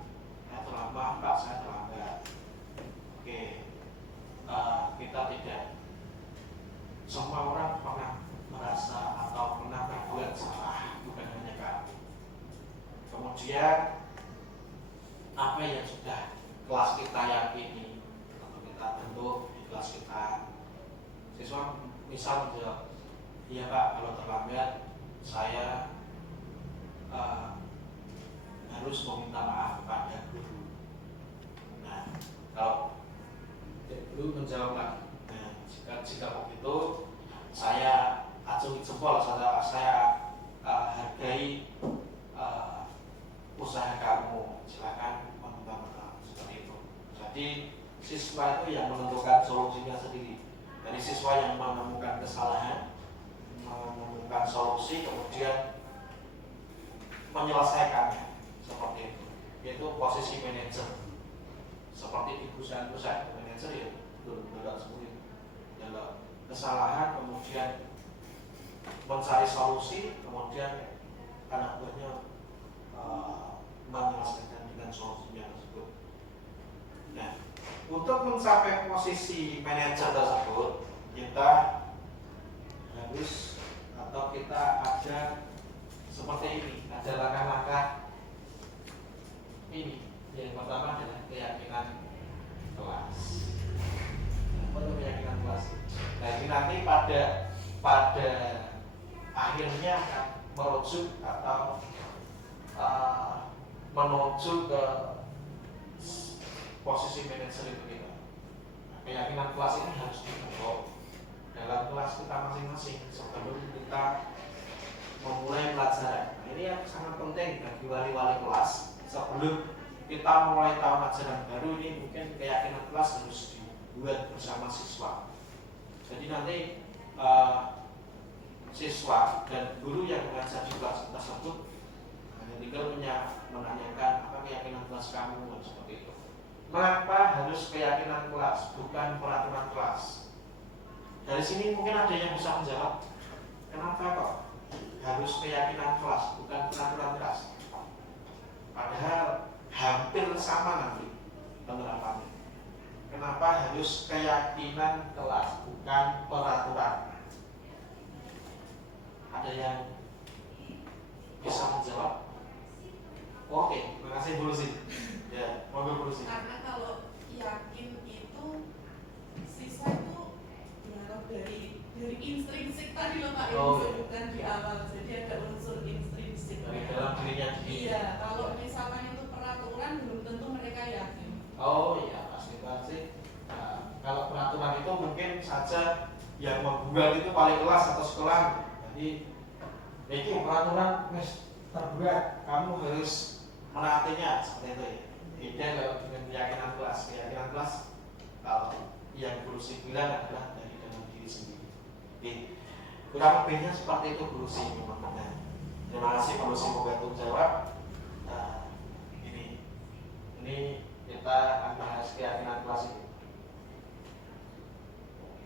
Saya terlambat, Pak, saya terlambat. Oke, kita tidak, semua orang pernah merasa atau pernah berbuat salah, bukan hanya kamu. Kemudian apa yang sudah kelas kita yakini atau kita bentuk di kelas kita, siswa misal menjawab, iya Pak, kalau terlambat saya harus meminta maaf kepada guru. Nah, kalau guru menjawab lagi, nah, jika begitu saya acungi jempol, saya hargai usaha kamu, silakan Jadi siswa itu yang menentukan solusinya sendiri. Jadi siswa yang menemukan kesalahan, menemukan solusi, kemudian menyelesaikannya, seperti itu. Yaitu posisi manajer. Seperti di perusahaan-perusahaan manajer ya betul-betul seperti itu. Yang kesalahan, kemudian mencari solusi, kemudian anak buahnya menyelesaikan dengan solusinya tersebut. Nah, untuk mencapai posisi manajer tersebut, kita harus atau kita ada seperti ini, ada langkah-langkah ini. Yang pertama adalah keyakinan kelas. Untuk keyakinan kelas. Nah, ini nanti pada akhirnya akan merujuk atau menuju ke posisi manajer itu kita. Nah, keyakinan kelas ini harus dibentuk dalam kelas kita masing-masing sebelum kita memulai pelajaran. Nah, ini yang sangat penting bagi wali-wali kelas. Sebelum kita mulai tahun ajaran baru ini, mungkin keyakinan kelas harus dibuat bersama siswa. Jadi nanti siswa dan guru yang mengajar di kelas tersebut tinggal menanyakan apa keyakinan kelas kamu, seperti itu. Mengapa harus keyakinan kelas, bukan peraturan kelas? Dari sini mungkin ada yang bisa menjawab, kenapa kok harus keyakinan kelas, bukan peraturan kelas? Padahal hampir sama nanti penerapannya. Kenapa harus keyakinan kelas, bukan peraturan? Ada yang bisa menjawab? Oke, terima kasih Bu Lucy. Ya, mobil Bu Lucy. Karena kalau yakin itu siswa itu ya dari intrinsik tadi loh Pak yang disebutkan di awal. Jadi ada unsur intrinsik dari dalam dirinya sendiri. Iya, kalau misalkan itu peraturan belum tentu mereka yakin. Oh iya, pasti. Nah, kalau peraturan itu mungkin saja yang membuat itu wali kelas atau sekolah. Jadi ini peraturan terbuat, kamu harus menaatinya, seperti itu ya. Beda kalau dengan keyakinan kelas. Keyakinan kelas kalau yang guru bilang adalah dari dalam diri sendiri. Oke, kurang lebihnya seperti itu guru memang. Terima kasih guru membantu jawab. Nah, ini kita akan bahas keyakinan kelas ini.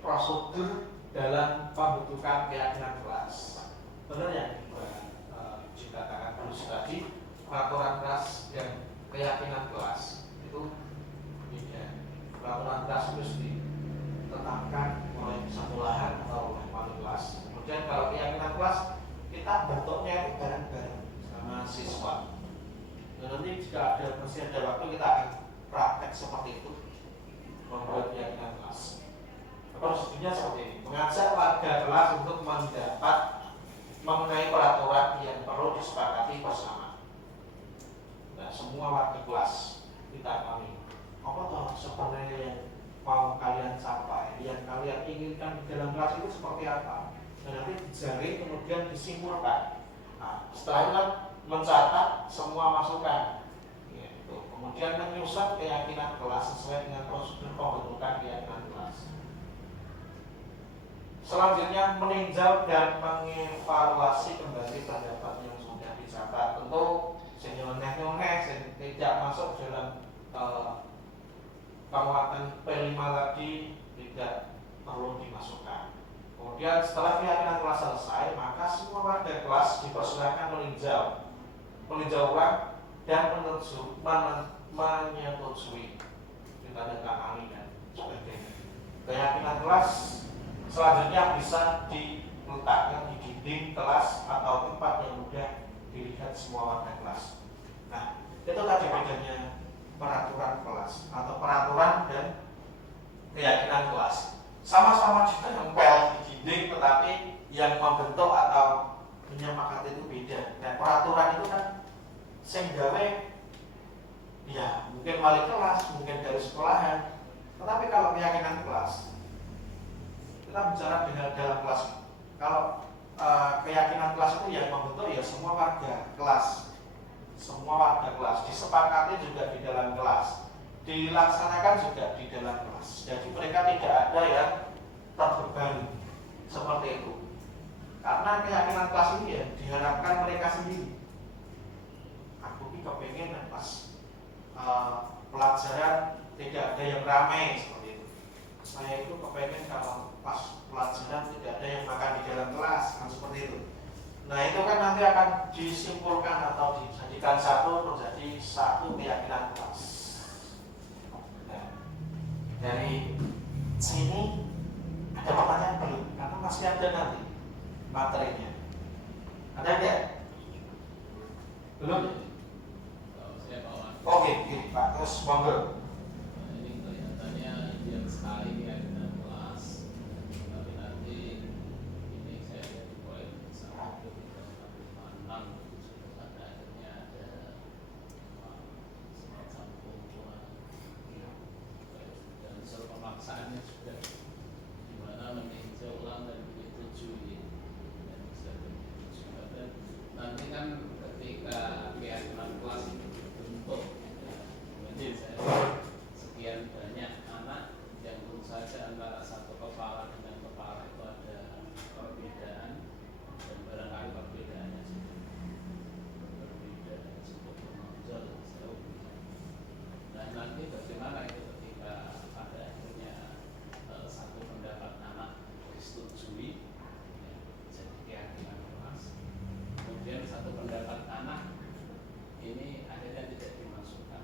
Prosedur dalam pembentukan keyakinan kelas. Benar ya, dikatakan guru tadi, peraturan kelas dan keyakinan kelas itu beda. Peraturan kelas harus ditetapkan oleh sekolahan atau oleh wali kelas. Kemudian kalau keyakinan kelas kita bentuknya itu bareng-bareng sama siswa. Dan nanti jika masih ada waktu kita akan praktek seperti itu, membuat keyakinan kelas. Prosedurnya seperti ini: mengajak warga kelas untuk mendapat mengenai peraturan yang perlu disepakati bersama. Nah, semua warga kelas kita kami, apa toh sebenarnya yang mau kalian capai, yang kalian inginkan di dalam kelas itu seperti apa? Dan nanti dijaring kemudian disimpulkan. Nah, setelah itu kan mencatat semua masukan. Gitu. Kemudian menyusun keyakinan kelas sesuai dengan prosedur pembentukan keyakinan kelas. Selanjutnya meninjau dan mengevaluasi kembali pendapat yang sudah dicatat. Tentu nyoneh tidak masuk dalam penguatan P5 tadi, tidak perlu dimasukkan. Kemudian setelah keyakinan kelas selesai, maka semua warga kelas dipersilakan meninjau ulang dan menyetujui, ditandatangani dan sebagainya. Keyakinan kelas selanjutnya bisa diletakkan di dinding kelas atau tempat yang mudah dilihat semua warga kelas. Nah, itu tadi bedanya peraturan kelas atau peraturan dan keyakinan kelas. Sama-sama ditempel di dinding, tetapi yang membentuk atau menyepakati itu beda. Dan peraturan itu kan sing gawe ya mungkin wali kelas, mungkin dari sekolahan. Tetapi kalau keyakinan kelas, kita bicara dengan dalam kelas. Kalau keyakinan kelas itu yang membentuk ya semua warga kelas, semua warga kelas disepakati juga di dalam kelas. dilaksanakan juga di dalam kelas. Jadi mereka tidak ada yang terbebani seperti itu. Karena keyakinan kelas ini ya diharapkan mereka sendiri. Aku ini kepengen pas pelajaran tidak ada yang ramai seperti itu. Saya itu kepengen kalau pas pelajaran tidak ada yang makan di dalam kelas, kan seperti itu. Nah itu kan nanti akan disimpulkan atau dijadikan satu menjadi satu keyakinan kelas. Nah, dari sini ada pertanyaan belum? Karena masih ada nanti materinya. Ada nggak? Belum? Saya bawa. Oke, Pak. Terus monggo. Ini kelihatannya ideal sekali ya dengan kelas. Tapi nanti ini saya jadi poin 1, 3, 4, 5, 6 pada akhirnya ada semacam kumpulan dan unsur pemaksaannya juga dimana meninjau ulang dan menyetujui dan bisa disetujui. Dan nanti kan ketika keyakinan kelas itu dibentuk, mungkin saya sekian banyak anak yang tentu saja antara satu kepala dengan kepala itu ada perbedaan dan barangkali perbedaannya sudah berbeda cukup menonjol jauh. Dan nanti bagaimana itu ketika pada akhirnya satu pendapat anak disetujui ya, jadi keyakinan kelas, kemudian satu pendapat anak ini akhirnya tidak dimasukkan.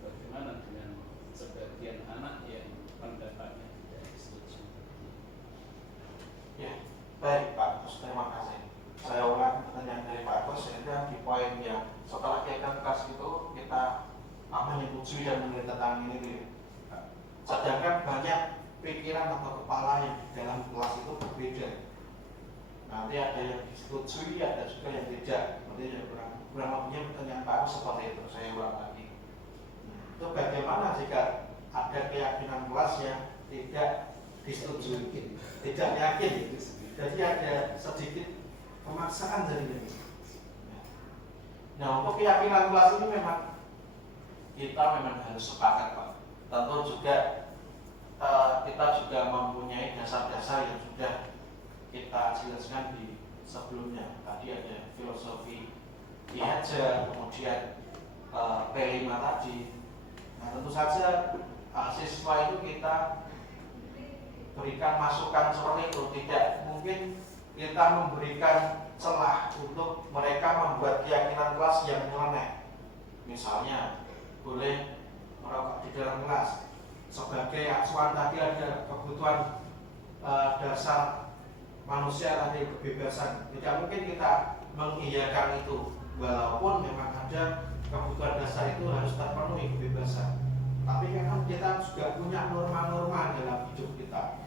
Bagaimana dengan sebagian anak yang pendapatnya tidak disetujui? Ya, baik Pak Agus, terima kasih. Saya ulang pertanyaan dari Pak Agus, sehingga di poin yang setelah keyakinan kelas itu kita menyetujui dan menandatangani ini. Sedangkan banyak pikiran atau kepala yang di dalam kelas itu berbeda. Nanti ada yang disetujui, ada juga yang tidak. Nanti yang kurang lebihnya pertanyaan Pak Agus seperti itu. Saya ulang lagi. Itu bagaimana jika ada keyakinan kelas yang tidak disetujui, tidak yakin, jadi ada sedikit pemaksaan dari ini. Nah untuk keyakinan kelas ini memang kita memang harus sepakat Pak. Tentu juga kita juga mempunyai dasar-dasar yang sudah kita jelaskan di sebelumnya. Tadi ada filosofi Hajar, kemudian P5 tadi. Nah tentu saja siswa itu kita berikan masukan seperti itu. Tidak mungkin kita memberikan celah untuk mereka membuat keyakinan kelas yang nyeleneh. Misalnya boleh merokok di dalam kelas. Sebagai acuan tadi ada kebutuhan dasar manusia tadi, kebebasan. Tidak mungkin kita mengiyakan itu, walaupun memang ada kebutuhan dasar itu harus terpenuhi kebebasan. Tapi kan kita juga punya norma-norma dalam hidup kita.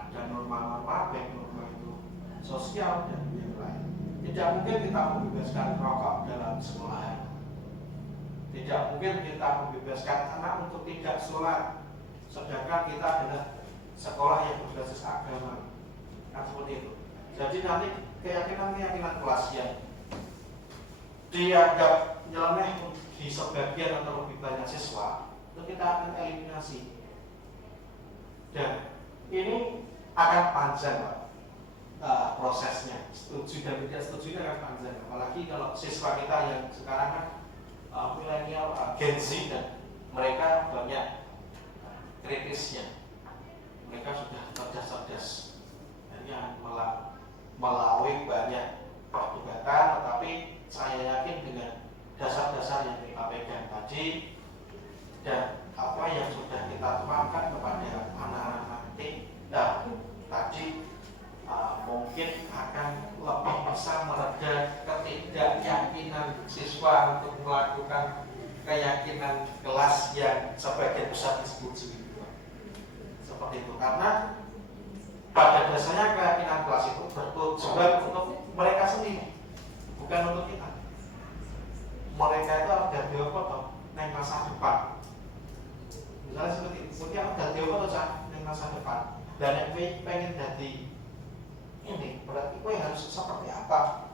Ada norma-norma, baik norma itu sosial dan yang lain. Tidak mungkin kita membebaskan rokok dalam sekolahan. Tidak mungkin kita membebaskan anak untuk tidak sholat, sedangkan kita adalah sekolah yang berbasis agama. Kan seperti itu. Jadi nanti keyakinan-keyakinan kelas yang dianggap nyeleneh di sebagian atau lebih banyak siswa itu kita akan eliminasi. Dan ini akan panjang Pak, prosesnya. Setuju dan tidak setuju akan panjang. Apalagi kalau siswa kita yang sekarang kan milenial, Gen Z, dan mereka banyak kritisnya. Mereka sudah cerdas-cerdas. Hanya melalui banyak perdebatan, tetapi saya yakin dengan dasar-dasar yang kita pegang tadi dan apa yang sudah kita tuangkan kepada anak-anak nanti, tadi mungkin akan lebih bisa mereda ketidakyakinan siswa untuk melakukan keyakinan kelas yang sebagian besar disetujui. Seperti itu, karena pada dasarnya keyakinan kelas itu bertujuan untuk mereka sendiri, bukan untuk kita. Mereka itu ada diopo neng masa depan. Misalnya seperti itu, mungkin ada diopo neng masa depan. Dan yang pengen jadi ini, berarti kue harus seperti apa?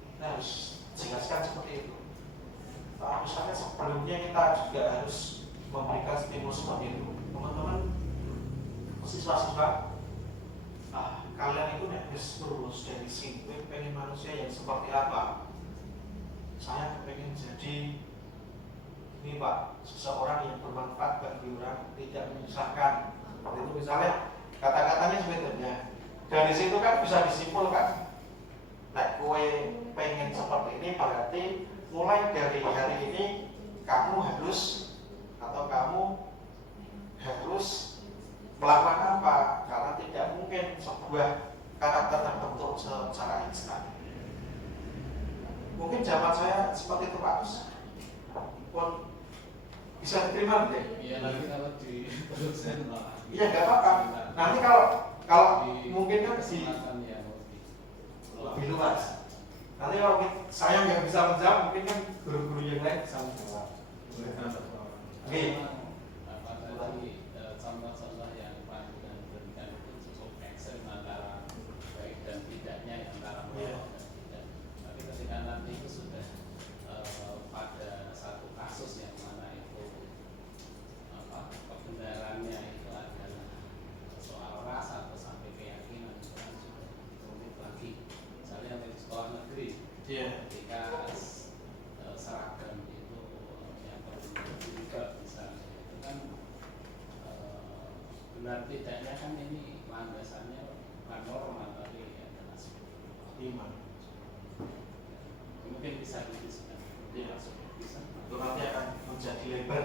Kita harus jelaskan seperti itu. misalnya sebelumnya kita juga harus memberikan stimulus seperti itu. Teman-teman siswa-siswa, kalian itu harus lulus dari sini. Pengen manusia yang seperti apa? Saya pengen jadi ini Pak, seseorang yang bermanfaat bagi orang, tidak menyusahkan. Seperti itu misalnya kata-katanya sebetulnya. Dari situ kan bisa disimpulkan. Nah, kue pengen seperti ini berarti mulai dari hari ini kamu harus atau kamu harus melakukan apa? Karena tidak mungkin sebuah karakter terbentuk secara instan. Mungkin zaman saya seperti itu Pak. Pun bisa diterima deh. Iya, nanti kalau di dosen lah. Iya, nggak apa-apa. Nanti kalau mungkin kan di kesempatan yang lebih luas. Nanti kalau saya nggak bisa menjawab, mungkin kan guru-guru yang lain bisa menjawab. Oke. Apa tadi contoh-contoh yang Pak Judan berikan itu cukup ekstrem antara baik dan tidaknya, antara Iya. dan tidak. Tapi ketika nanti itu sudah pada satu kasus yang mana itu kebenarannya itu adalah soal ras atau sampai keyakinan, itu kan sudah rumit lagi. Misalnya di sekolah negeri, Iya. ketika seragam itu yang perlu juga misalnya, itu kan benar tidaknya kan ini landasannya bukan norma tapi adalah Iman. mungkin bisa didiskusikan. Iya. Bisa. Itu nanti akan menjadi lebar.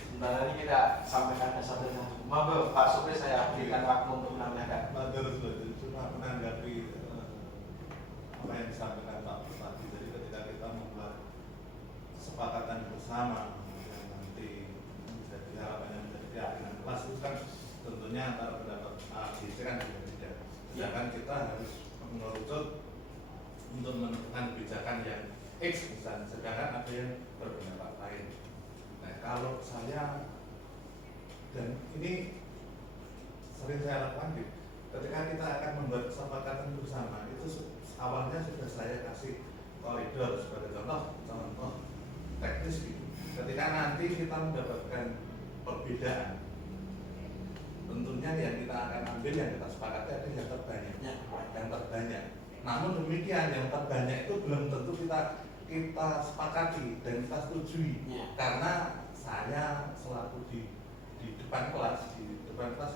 Sebentar lagi kita sampaikan ke saudara. Monggo Pak Supri, saya berikan waktu untuk menambahkan. Betul, cuma menanggapi apa yang disampaikan Pak Pur tadi. Jadi ketika kita membuat kesepakatan bersama yang nanti menjadi harapannya menjadi keyakinan kelas, itu kan tentunya antara pendapat A, B, C kan berbeda. Sedangkan kita harus mengerucut untuk menentukan kebijakan yang X misalnya, sedangkan ada yang berpendapat lain. Nah, kalau saya, dan ini sering saya lakukan, ketika kita akan membuat kesepakatan bersama, itu awalnya sudah saya kasih koridor sebagai contoh teknis gitu. Ketika nanti kita mendapatkan perbedaan, tentunya yang kita akan ambil, yang kita sepakati adalah yang terbanyak. Yang terbanyak. Namun demikian, yang terbanyak itu belum tentu kita sepakati dan kita setujui. Karena saya selaku di depan kelas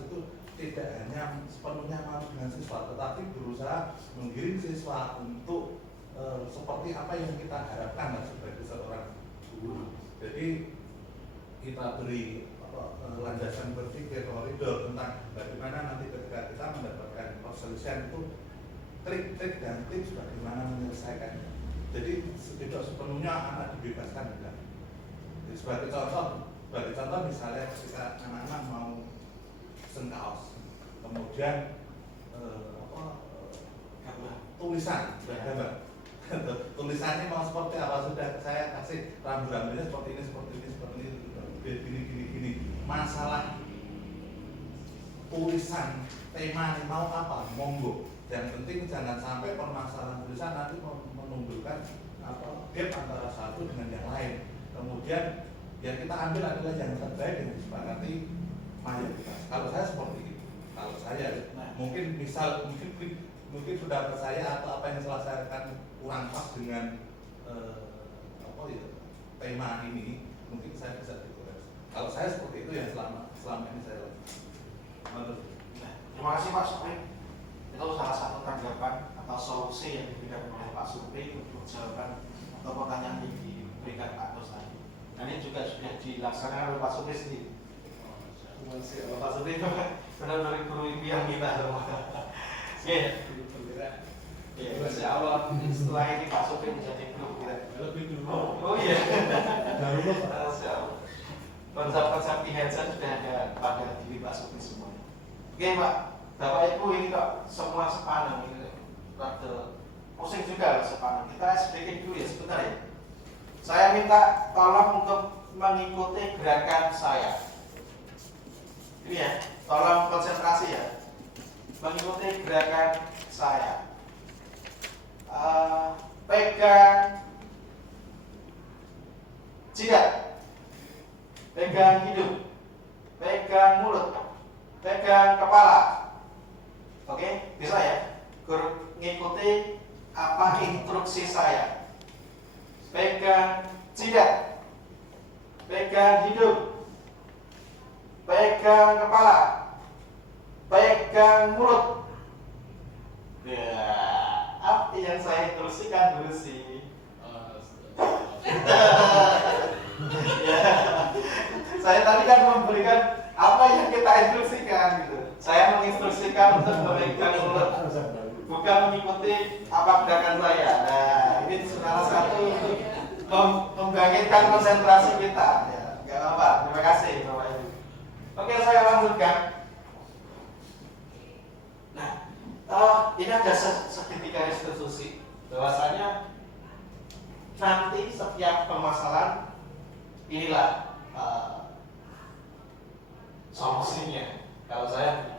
itu tidak hanya sepenuhnya mau dengan siswa, tetapi berusaha menggiring siswa untuk seperti apa yang kita harapkan sebagai seorang guru. Jadi kita beri landasan berpikir koridor tentang bagaimana nanti ketika kita mendapatkan perselisihan itu trik-trik dan tips bagaimana menyelesaikannya. Jadi tidak sepenuhnya anak dibebaskan enggak. Jadi sebagai contoh misalnya ketika anak-anak mau pesen kaos, kemudian tulisan sudah gambar. Tulisannya mau seperti apa, sudah saya kasih rambu-rambunya seperti ini, gini. Masalah tulisan tema mau apa, monggo. Yang penting jangan sampai permasalahan tulisan nanti menimbulkan gap antara satu dengan yang lain. Kemudian yang kita ambil adalah yang terbaik yang disepakati mayoritas. Kalau saya seperti itu. Kalau saya, mungkin pendapat saya atau apa yang telah saya katakan kurang pas dengan tema ini, mungkin saya bisa dikoreksi. Kalau saya seperti itu yang selama ini saya lakukan. Terima kasih Pak Supri. Itu salah satu tanggapan atau solusi yang diberikan oleh Pak Supri untuk jawaban atau pertanyaan yang diberikan Pak Tos tadi. Dan ini juga sudah dilaksanakan oleh Pak Supri sendiri. Pak Supri itu benar-benar guru impian kita semua. Oke. Ya, insya Allah setelah ini Pak Supri menjadi guru kita. Lebih dulu. Oh iya. Dahulu Pak. Insya Allah. Konsep-konsep IHEJA sudah ada pada diri Pak Supri semuanya. Oke Pak, Bapak Ibu ini kok semua sepanang ini rada pusing juga loh sepanang. Kita sedikit dulu ya sebentar ya. Saya minta tolong untuk mengikuti gerakan saya. Ini ya, tolong konsentrasi ya. Mengikuti gerakan saya. Pegang jidat, pegang hidung, pegang mulut, pegang kepala. Oke, bisa ya? Guru ngikuti apa instruksi saya. Pegang jidat, pegang hidung, pegang kepala, pegang mulut. Ya, apa yang saya instruksikan dulu sih? Ya, saya tadi kan memberikan apa yang kita instruksikan gitu. Saya menginstruksikan untuk memegang mulut, bukan mengikuti apa gerakan saya. Nah, ini salah satu untuk membangkitkan konsentrasi kita. Ya, nggak apa-apa. Terima kasih Bapak Ibu. Oke, saya lanjutkan. Nah, ini ada segitiga restitusi. Bahwasanya nanti setiap permasalahan inilah solusinya. Kalau saya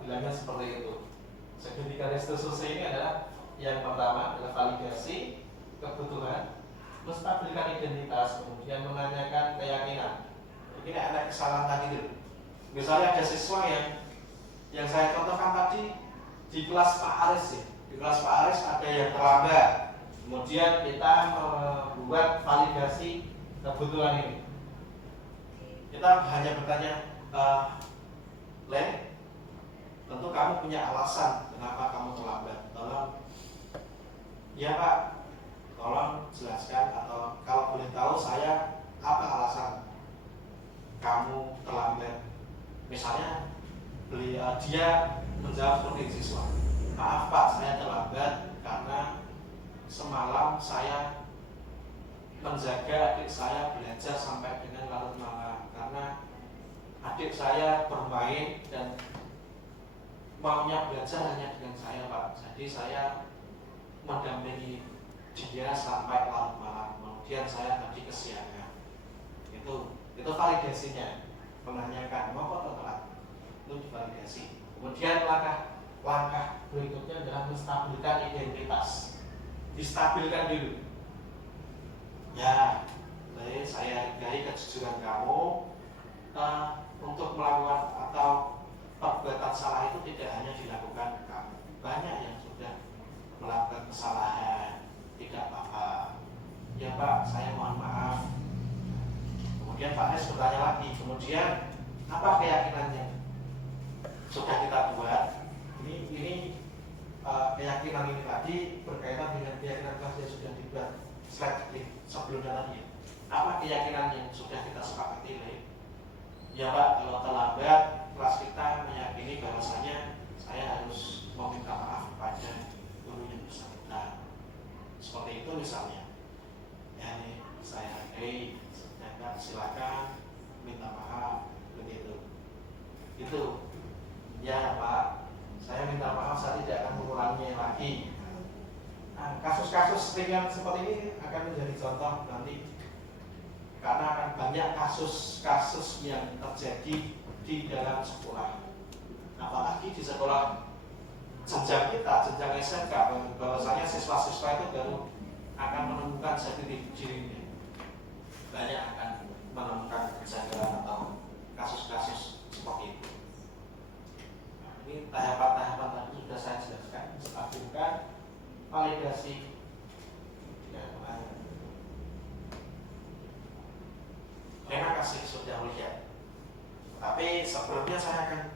bilangnya seperti itu. Segitiga restitusi ini adalah yang pertama adalah validasi kebutuhan, menstabilkan identitas, kemudian menanyakan keyakinan. Ini ada kesalahan tadi itu. Misalnya ada siswa yang saya contohkan tadi di kelas Pak Aris ya. Di kelas Pak Aris ada yang terlambat. Kemudian kita membuat validasi kebutuhan ini. Kita hanya bertanya, Len, tentu kamu punya alasan kenapa kamu terlambat. Tolong, ya Pak, tolong jelaskan atau kalau boleh tahu saya apa alasan kamu terlambat. Misalnya dia menjawab seperti siswa, maaf Pak, saya terlambat karena semalam saya menjaga adik saya belajar sampai dengan larut malam karena adik saya bermain dan maunya belajar hanya dengan saya Pak. Jadi saya mendampingi dia sampai larut malam. Kemudian saya tadi kesiangan. Itu validasinya. Menanyakan mau atau telat. Itu divalidasi. Kemudian langkah berikutnya adalah menstabilkan identitas. Distabilkan dulu. Ya, baik, saya hargai kejujuran kamu untuk melakukan atau perbuatan salah itu tidak hanya dilakukan kamu. Banyak yang sudah melakukan kesalahan, tidak apa-apa. Ya Pak, saya mohon maaf. Kemudian Pak Nes bertanya lagi, kemudian apa keyakinannya? Sudah kita buat. Ini keyakinan ini tadi berkaitan dengan keyakinan kelas yang sudah dibuat slide sebelumnya tadi. Apa keyakinan yang sudah kita sepakati? Ya Pak, kalau terlambat kelas kita meyakini bahwasanya saya harus meminta maaf kepada guru yang bersangkutan. Seperti itu misalnya. Ya ini saya hargai, sedangkan silakan minta maaf begitu. Itu. Ya Pak, saya minta maaf, saya tidak akan mengulanginya lagi. Nah, kasus-kasus ringan seperti ini akan menjadi contoh nanti karena akan banyak kasus-kasus yang terjadi di dalam sekolah, apalagi di sekolah jenjang kita, jenjang SMK, bahwasanya siswa-siswa itu baru akan menemukan jati dirinya, banyak akan menemukan kejanggalan atau kasus-kasus seperti itu. Nah, ini tahapan-tahapan tadi sudah saya jelaskan, stabilkan, validasi. Terima kasih sudah melihat. Tapi sebelumnya saya akan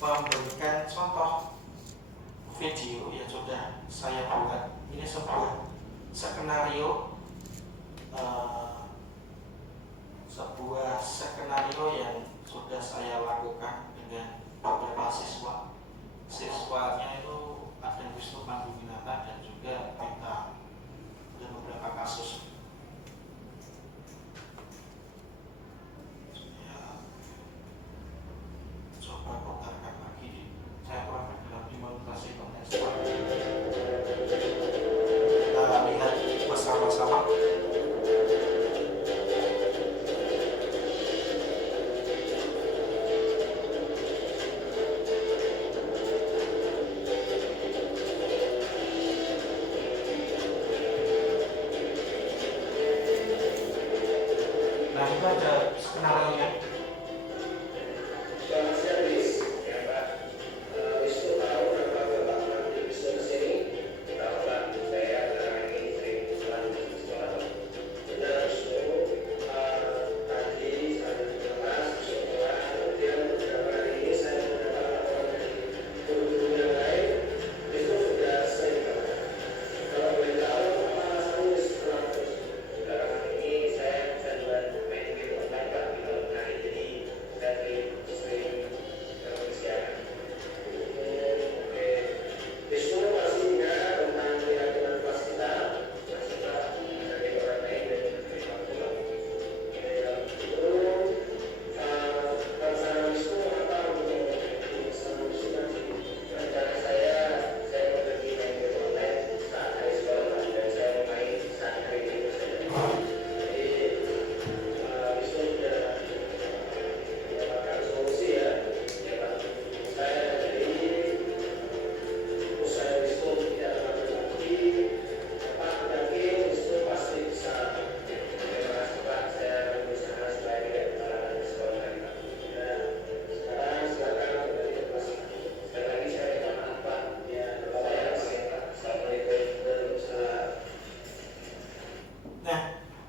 memberikan contoh video yang sudah saya buat. Ini sebuah skenario yang sudah saya lakukan dengan beberapa siswa. Siswanya itu ada Wisnu Panduwinata dan juga Mita, dan beberapa kasus. Coba putarkan lagi, saya kurang dalam dimonitasi konteks. Kita lihat bersama-sama. itu ada skenario nya.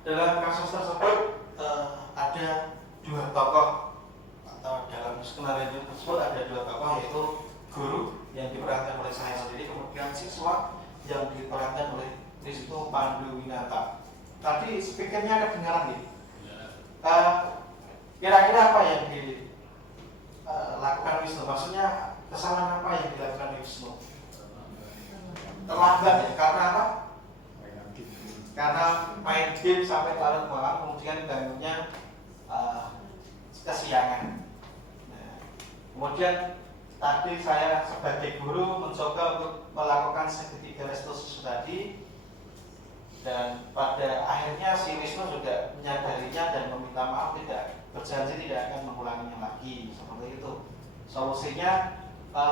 Dalam kasus tersebut ada dua tokoh, atau dalam skenario tersebut ada dua tokoh, yaitu guru yang diperankan oleh saya sendiri, kemudian siswa yang diperankan oleh Wisnu Panduwinata. Tadi speakernya kedengaran nih. Kira-kira apa yang dilakukan Wisnu? Maksudnya kesalahan apa yang dilakukan Wisnu? Terlambat ya, karena apa? Karena main game sampai larut malam, kemudian bangunnya kesiangan. Nah, kemudian tadi saya sebagai guru mencoba untuk melakukan segitiga restitusi tadi, dan pada akhirnya si Wisnu juga menyadarinya dan meminta maaf, tidak berjanji tidak akan mengulanginya lagi. Seperti itu. Solusinya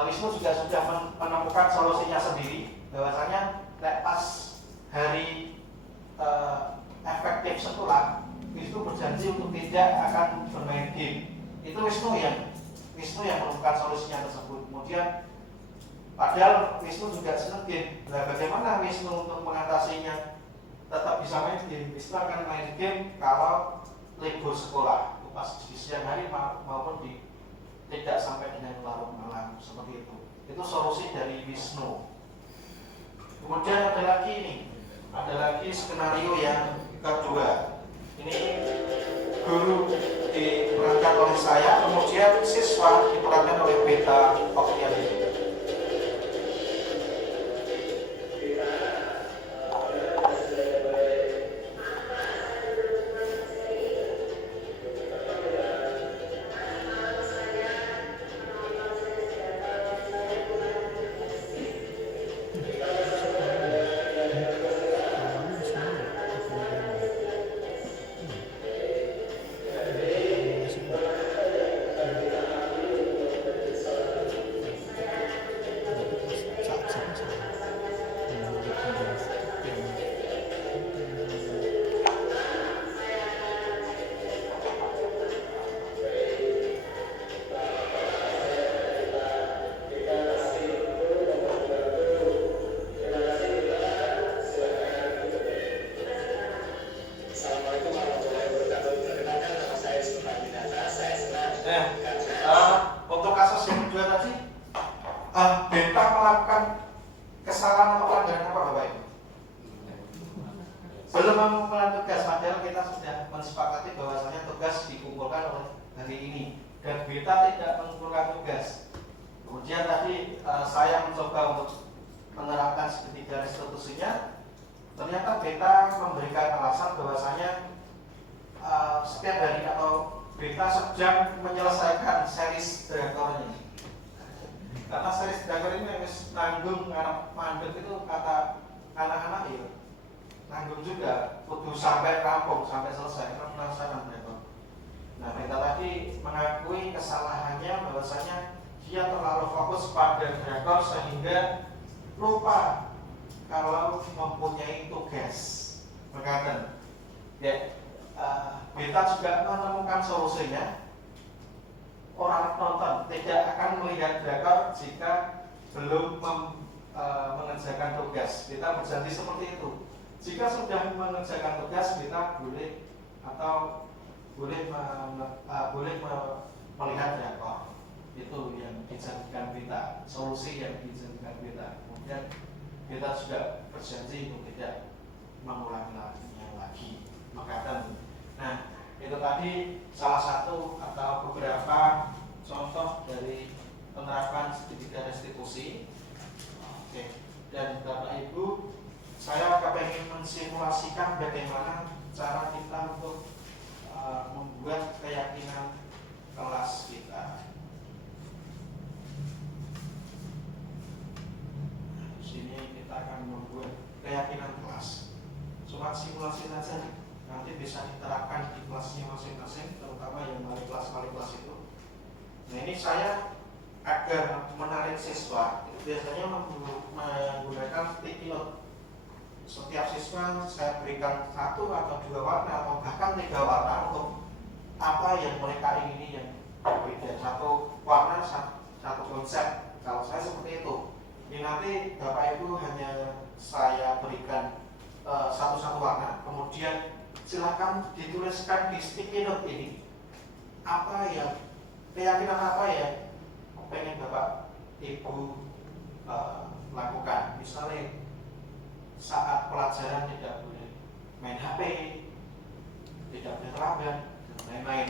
Wisnu juga sudah menemukan solusinya sendiri, bahwasanya pas hari efektif setelah Wisnu berjanji untuk tidak akan bermain game. Itu Wisnu yang menemukan solusinya tersebut. Kemudian padahal Wisnu juga senang game. Nah, bagaimana Wisnu untuk mengatasinya tetap bisa main game? Wisnu akan main game kalau libur sekolah, pas di siang hari maupun tidak sampai dengan larut malam, seperti itu. Itu solusi dari Wisnu. Kemudian ada lagi skenario yang kedua. Ini guru diperankan oleh saya, kemudian siswa diperankan oleh Beta Oktiani. Untuk kasus yang kedua tadi, Beta melakukan kesalahan atau pelanggaran apa Bapak Ibu? Belum mengumpulkan tugas, padahal kita sudah mensepakati bahwasanya tugas dikumpulkan oleh hari ini, dan Beta tidak mengumpulkan tugas. Kemudian tadi saya mencoba untuk menerapkan segitiga restitusinya. Ternyata Beta memberikan alasan bahwasanya setiap hari atau Beta sedang menyelesaikan series drakornya. Karena series drakor ini harus nanggung anak mandek, itu kata anak-anak ya, nanggung juga, kudu sampai rampung, sampai selesai, karena penasaran drakor. Nah, Beta tadi mengakui kesalahannya, bahwasanya dia terlalu fokus pada drakor sehingga lupa kalau mempunyai tugas. Berkata, ya, Beta juga menemukan solusinya. Orang nonton tidak akan melihat drakor jika belum mengerjakan tugas. Kita berjanji seperti itu. Jika sudah mengerjakan tugas, kita boleh atau boleh melihat drakor. Itu yang dijanjikan kita, solusi yang dijanjikan kita. Kemudian kita juga berjanji untuk tidak mengulanginya lagi. Nah, itu tadi salah satu atau beberapa contoh dari penerapan segitiga restitusi. Oke. Dan Bapak Ibu, saya kepengen mensimulasikan bagaimana cara kita untuk membuat keyakinan kelas kita. Di sini kita akan membuat keyakinan kelas. Cuma simulasi saja. Nanti bisa diterapkan di kelasnya masing-masing, terutama yang wali kelas itu. Nah, ini saya agar menarik siswa itu biasanya menggunakan sticky note. Setiap siswa saya berikan 1 atau 2 warna atau bahkan 3 warna untuk apa yang mereka ingini yang berbeda. 1 warna, 1 konsep. Kalau saya seperti itu. Ini nanti Bapak Ibu hanya saya berikan satu-satu warna, kemudian silakan dituliskan di sticky note ini apa yang keyakinan apa yang pengen Bapak Ibu lakukan. Misalnya saat pelajaran tidak boleh main HP, tidak boleh terlambat, dan lain-lain.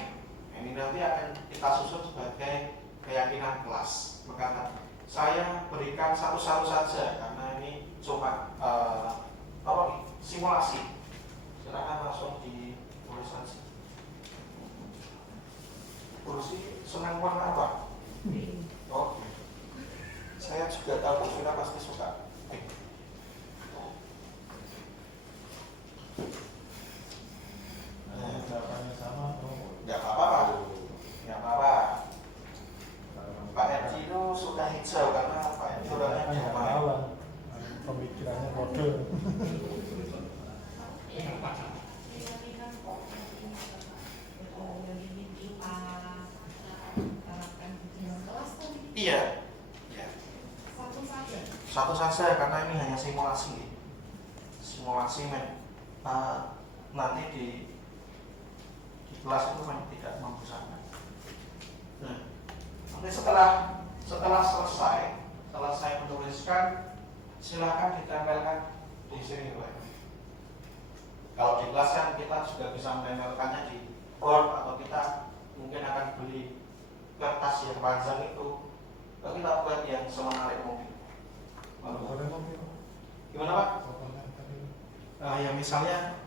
Ini nanti akan kita susun sebagai keyakinan kelas. Maka saya berikan satu-satu saja karena ini cuma simulasi. Silakan langsung ditulis saja. Kursi senang warna apa? Oke. Saya juga tahu Kursi pasti suka. Jawabannya sama atau Nggak apa-apa, nggak apa-apa. Pak Erji itu suka hijau karena Pak Erji orangnya damai. Pemikirannya kode. Iya, ya. Satu saja karena ini hanya simulasi. Simulasi nanti di kelas itu tidak membosankan. Nah, nanti setelah selesai menuliskan, silakan ditempelkan di sini, Pak. Kalau di kelas kan kita juga bisa menempelkannya di board atau kita mungkin akan beli kertas yang panjang itu. Kalau kita buat yang semenarik mungkin. Gimana Pak? Ya misalnya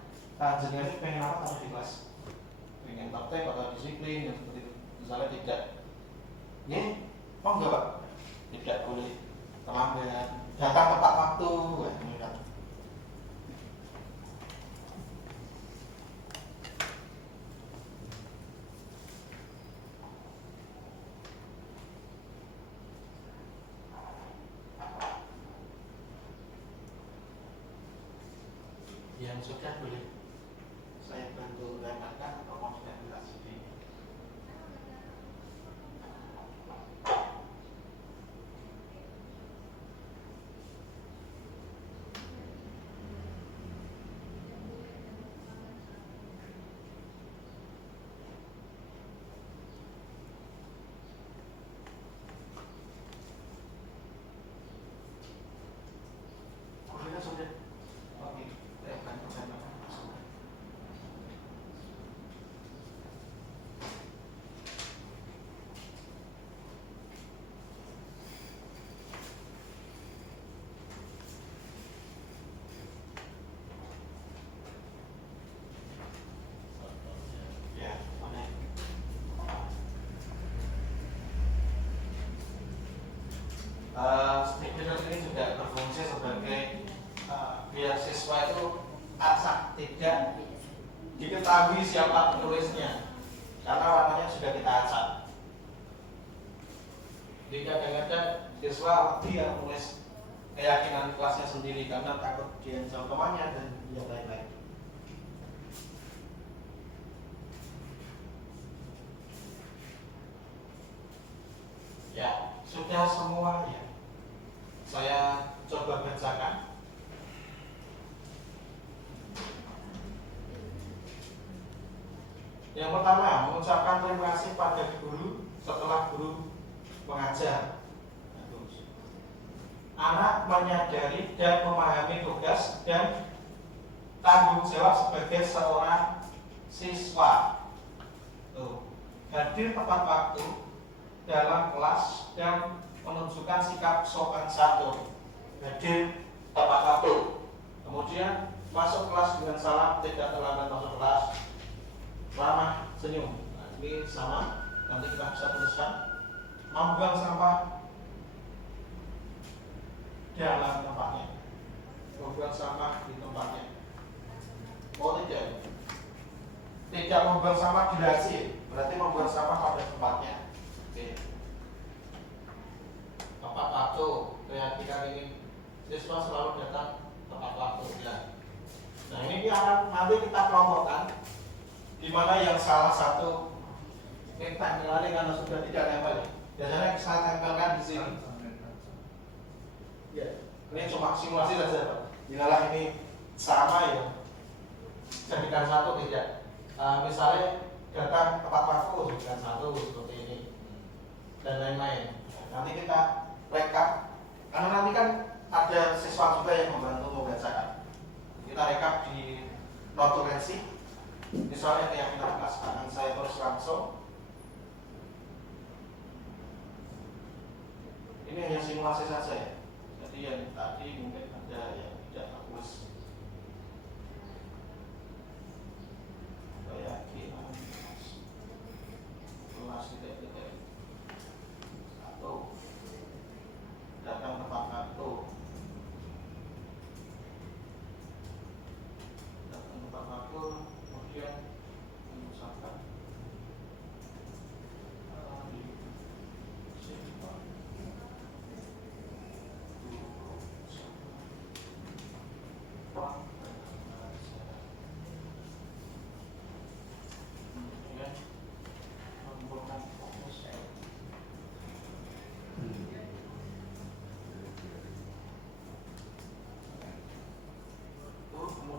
jenengan pengen apa kalau di kelas? Pengen praktek atau disiplin yang seperti itu. Misalnya tidak, enggak Pak? Tidak boleh terlambat, datang tepat waktu. Yang sudah boleh saya bantu gambarkan atau mau sudah bisa sendiri. Sudah. Oke. Sticky note ini juga berfungsi sebagai biar siswa itu acak, tidak diketahui siapa penulisnya karena warnanya sudah kita acak. Jadi kadang-kadang siswa dia menulis keyakinan kelasnya sendiri karena takut diancam temannya dan yang lain-lain. Sudah semua ya. Saya coba bacakan. Yang pertama, mengucapkan terima kasih pada guru setelah guru mengajar. Anak menyadari dan memahami tugas dan tanggung jawab sebagai seorang siswa. Hadir tepat waktu dalam kelas dan menunjukkan sikap sopan santun. Hadir tepat waktu. Kemudian masuk kelas dengan salam, tidak terlambat masuk kelas. Ramah senyum. Nah, ini sama. Nanti kita bisa tuliskan. Membuang sampah dalam tempatnya. Membuang sampah di tempatnya. Oh tidak. Tidak membuang sampah di laci. Berarti membuang sampah pada tempatnya. Oke. Tepat waktu. Perhatikan ini. Siswa selalu datang tepat waktu. Ya. Nah ini akan nanti kita kelompokkan. Di mana yang salah satu ini tampilannya karena sudah tidak nempel. Biasanya saya tempelkan di sini. Ya, ini cuma simulasi saja, Pak. Jikalau ini sama ya, jadikan satu tidak. Misalnya datang tepat waktu jadikan satu seperti ini dan lain-lain. Nanti kita rekap, karena nanti kan ada siswa juga yang membantu membacakan. Kita rekap di notulensi. Misalnya yang kita kelaskan saya terus langsung. Ini hanya simulasi saja ya. Jadi yang tadi mungkin ada yang tidak bagus. Keyakinan kelas titik-titik. Satu. Datang tepat waktu. Datang tepat waktu. Kemudian mengucapkan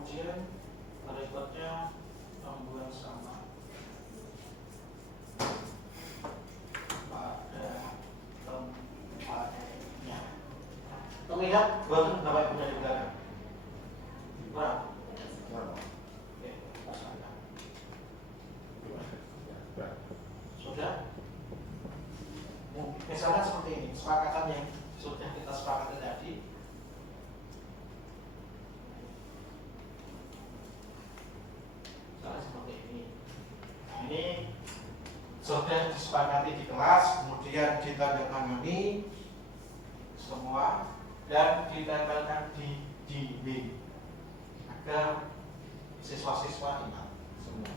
kemudian berikutnya membuang sampah pada tempatnya. Terlihat baru dapat punya di belakang. Kurang. Oke, pasangkan. Sudah. Misalnya seperti ini, kesepakatan yang sudah kita sepakati tadi. Seperti ini. Ini sudah disepakati di kelas, kemudian ditandatangani semua dan ditempelkan di dinding agar siswa-siswa ingat semua.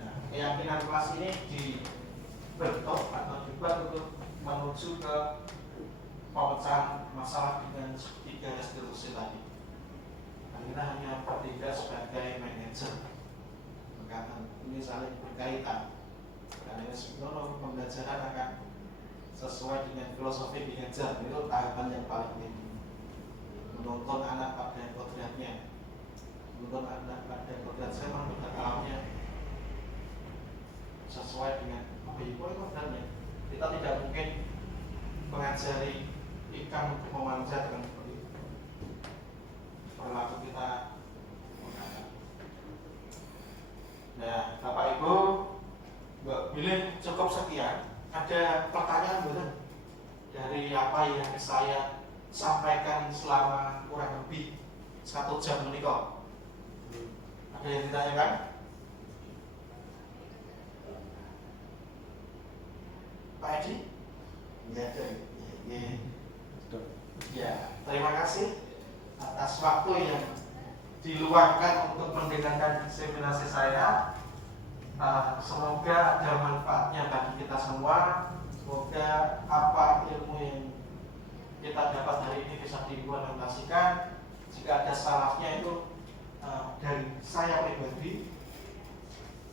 Nah, keyakinan kelas ini dibentuk atau dibuat untuk menuju ke pemecahan masalah dengan 3 restitusi tadi. Nah, kita hanya bertiga sebagai manajer. Ini saling berkaitan. Karena ini sebenarnya pembelajaran akan sesuai dengan filosofi mengajar. Itu tahapan yang paling tinggi. Menuntun anak pada kodratnya. Menuntun anak pada kodrat zaman pada alamnya sesuai dengan kodratnya. Kita tidak mungkin mengajari ikan untuk memanjat dengan seperti itu. Perilaku kita. Nah, Bapak Ibu, Mbak Billy cukup sekian. Ada pertanyaan bukan dari apa yang saya sampaikan selama kurang lebih 1 jam menikah? Ada yang ditanyakan? Pak Edi? Ya, ya, terima kasih atas waktu yang diluangkan untuk mendengarkan seminasi saya. Semoga ada manfaatnya bagi kita semua. Semoga apa ilmu yang kita dapat hari ini bisa diimplementasikan. Jika ada salahnya itu dari saya pribadi.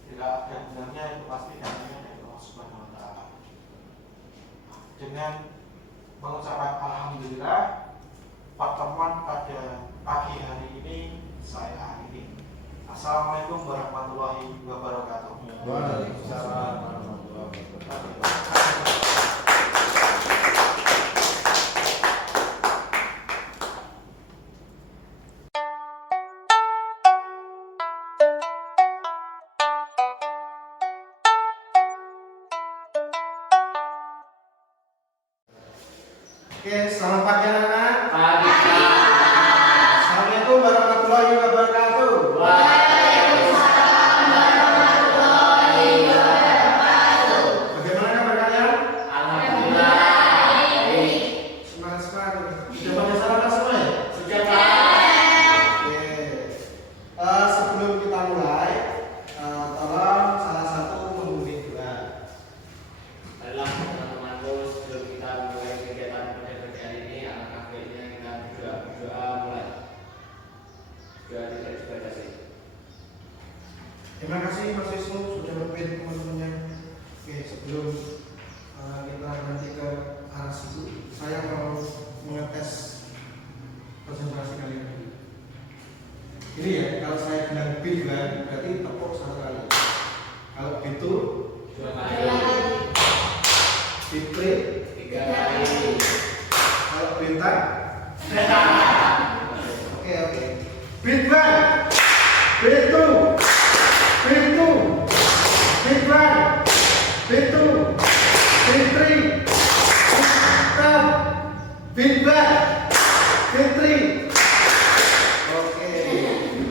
Bila ada benarnya itu pasti dari Allah Subhanahu wa Ta'ala. Dengan mengucapkan alhamdulillah pertemuan pada pagi hari ini saya akhiri. Assalamualaikum warahmatullahi wabarakatuh. Waalaikumsalam warahmatullahi wabarakatuh. Oke, selamat pagi anak-anak. Pagi. Assalamualaikum warahmatullahi wabarakatuh. Bagaimana kabar kalian? Alhamdulillah. Semangat sekali. Sudah pada sarapan semua ya? Sudah Pak. Oke. Sebelum kita mulai, tolong salah satu memimpin doa. Baiklah teman-temanku, sebelum kita mulai kegiatan pada pagi hari ini, alangkah baiknya kita berdoa mulai. Doa tidak dibatasi. Terima kasih Mas Wisnu sudah memimpin teman-temannya. Oke, sebelum kita nanti ke arah situ, saya mau mengetes konsentrasi kalian dulu. Ini ya, kalau saya bilang beat kan, berarti tepuk satu kali. Kalau betul, 2 kali. beat play, 3 kali. kalau bintang, oke. Beat one, beat two, beat two, beat one, beat two, beat three, beat beat back, beat three. Oke,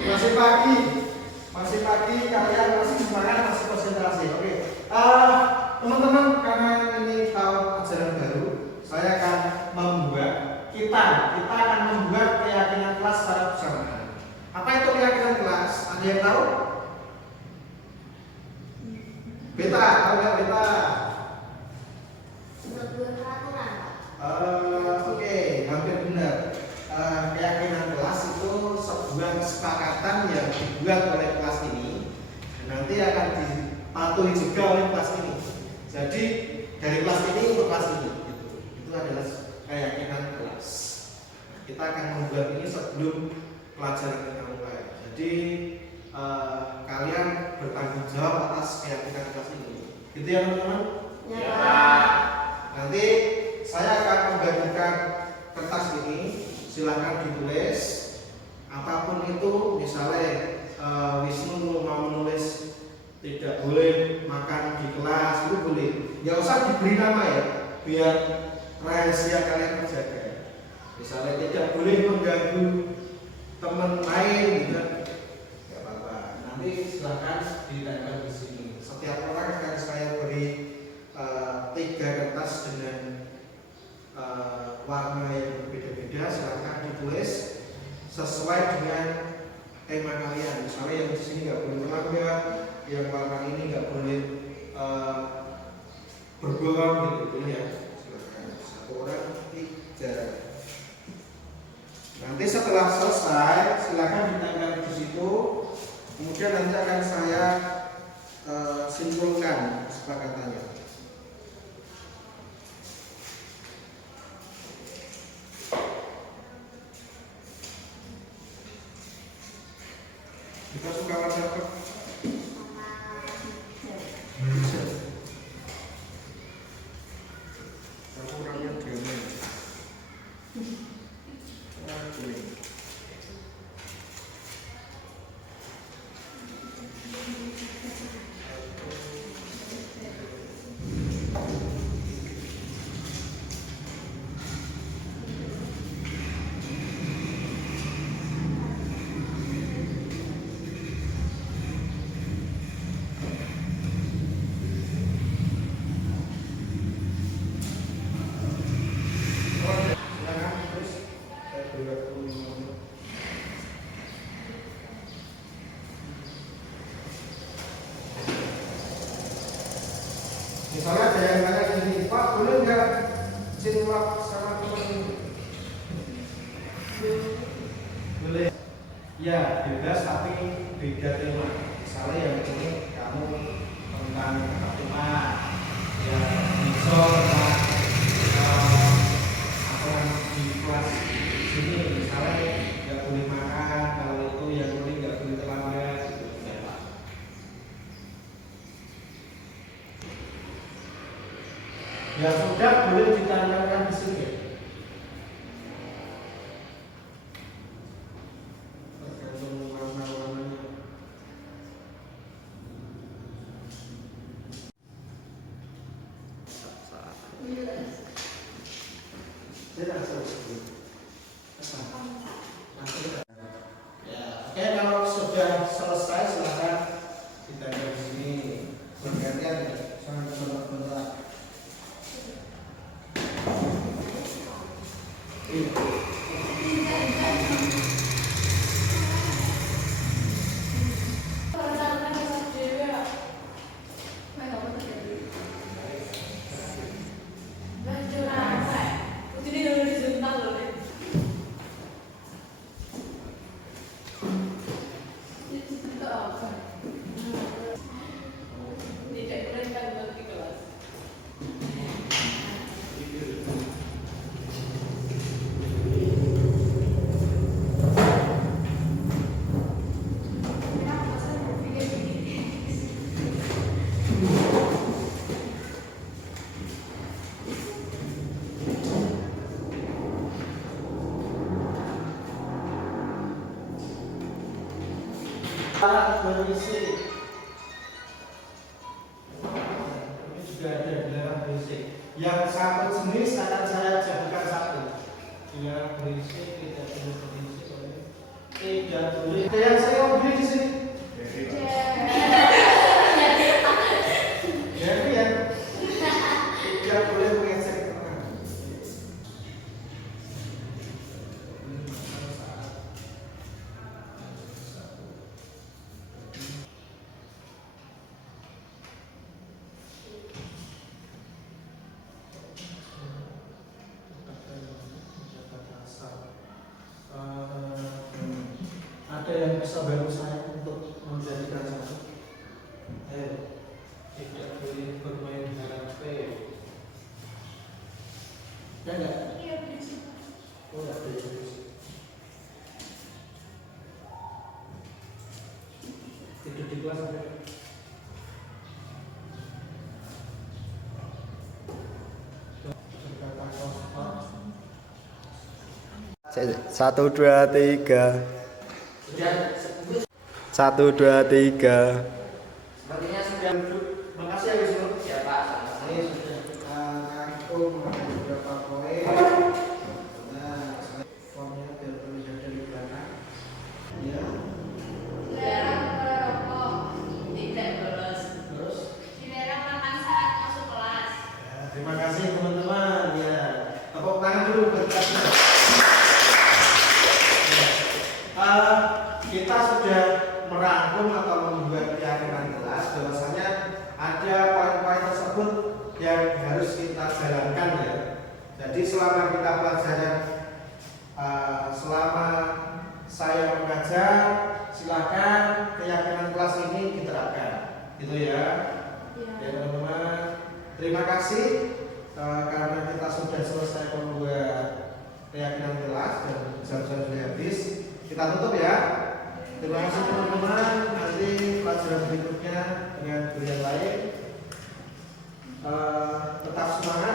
masih pagi, kalian masih semangat, masih konsentrasi. Oke, teman-teman, karena ini tahun ajaran baru, saya akan kita akan membuat keyakinan kelas secara bersamaan. Apa itu keyakinan kelas? Ada yang tahu? Beta, tahu nggak beta? Oke, hampir benar. Keyakinan kelas itu sebuah kesepakatan yang dibuat oleh kelas ini dan nanti akan dipatuhi juga oleh kelas ini. Jadi dari kelas ini untuk kelas ini, gitu. Itu adalah keyakinan kelas. Kita akan membuat ini sebelum pelajaran kita mulai. Jadi kalian bertanggung jawab atas keyakinan kelas ini. Gitu ya teman-teman? Ya Pak. Nanti saya akan membagikan kertas ini, silahkan ditulis apapun itu. Misalnya Wisnu mau menulis tidak boleh makan di kelas, itu boleh. Nggak usah diberi nama ya, biar rahasia kalian terjaga. Misalnya tidak boleh mengganggu teman lain, gitu. Nggak apa-apa. Nanti silahkan ditempel di sini. Setiap orang akan saya beri 3 kertas dengan warna yang berbeda-beda. Silahkan ditulis sesuai dengan tema kalian. Misalnya yang di sini nggak boleh melanggar, yang warna ini nggak boleh berbohong, gitu ya. Silahkan 1 orang 3. Nanti setelah selesai, silahkan ditempel di situ. Kemudian nanti akan saya simpulkan kesepakatannya. Kita suka warna apa? Aku orangnya diamin. Kuning. Silakan terus. Saya beri waktu 5 menit. Misalnya ada yang tanya gini, Pak boleh nggak cinlok sama teman ini? Boleh. Ya bebas tapi beda tema. Misalnya yang ini kamu tentang tema, yang bisa tentang Ya, oke, kalau sudah selesai silakan kita dari sini bergantian ya, sangat benar-benar. Berisi ini juga ada dilarang berisi. Yang satu jenis akan saya jadikan satu. Dilarang berisi, tidak boleh berisi, tidak boleh. Ada yang saya mau beli di sini. Jadi ya, tidak boleh mengecek tengah. Ada yang bisa bantu saya untuk menjadikan satu? Ayo, tidak boleh bermain HP. Ya enggak? Oh, enggak boleh. Tidur di kelas apa? Satu dua tiga. Satu dua tiga. Sepertinya sudah duduk. Makasih ya Wisnu. Ya Pak. Ini sudah kita rangkum beberapa poin. Nah, formnya biar terlihat dari belakang. Ya. Dilarang merokok, tidak bolos. Terus. Dilarang makan saat masuk kelas. Ya, terima kasih teman-teman. Ya, tepuk tangan dulu buat kita. Kita sudah merangkum atau membuat keyakinan jelas bahwasanya ada poin-poin tersebut yang harus kita jalankan ya. Jadi selama kita pelajaran, selama saya mengajar, silakan keyakinan kelas ini diterapkan, gitu ya. Ya teman-teman, terima kasih karena kita sudah selesai membuat keyakinan jelas dan jam-jam sudah habis. Kita tutup ya. Terima kasih teman-teman. Nanti pelajaran berikutnya dengan guru yang lain. Tetap semangat.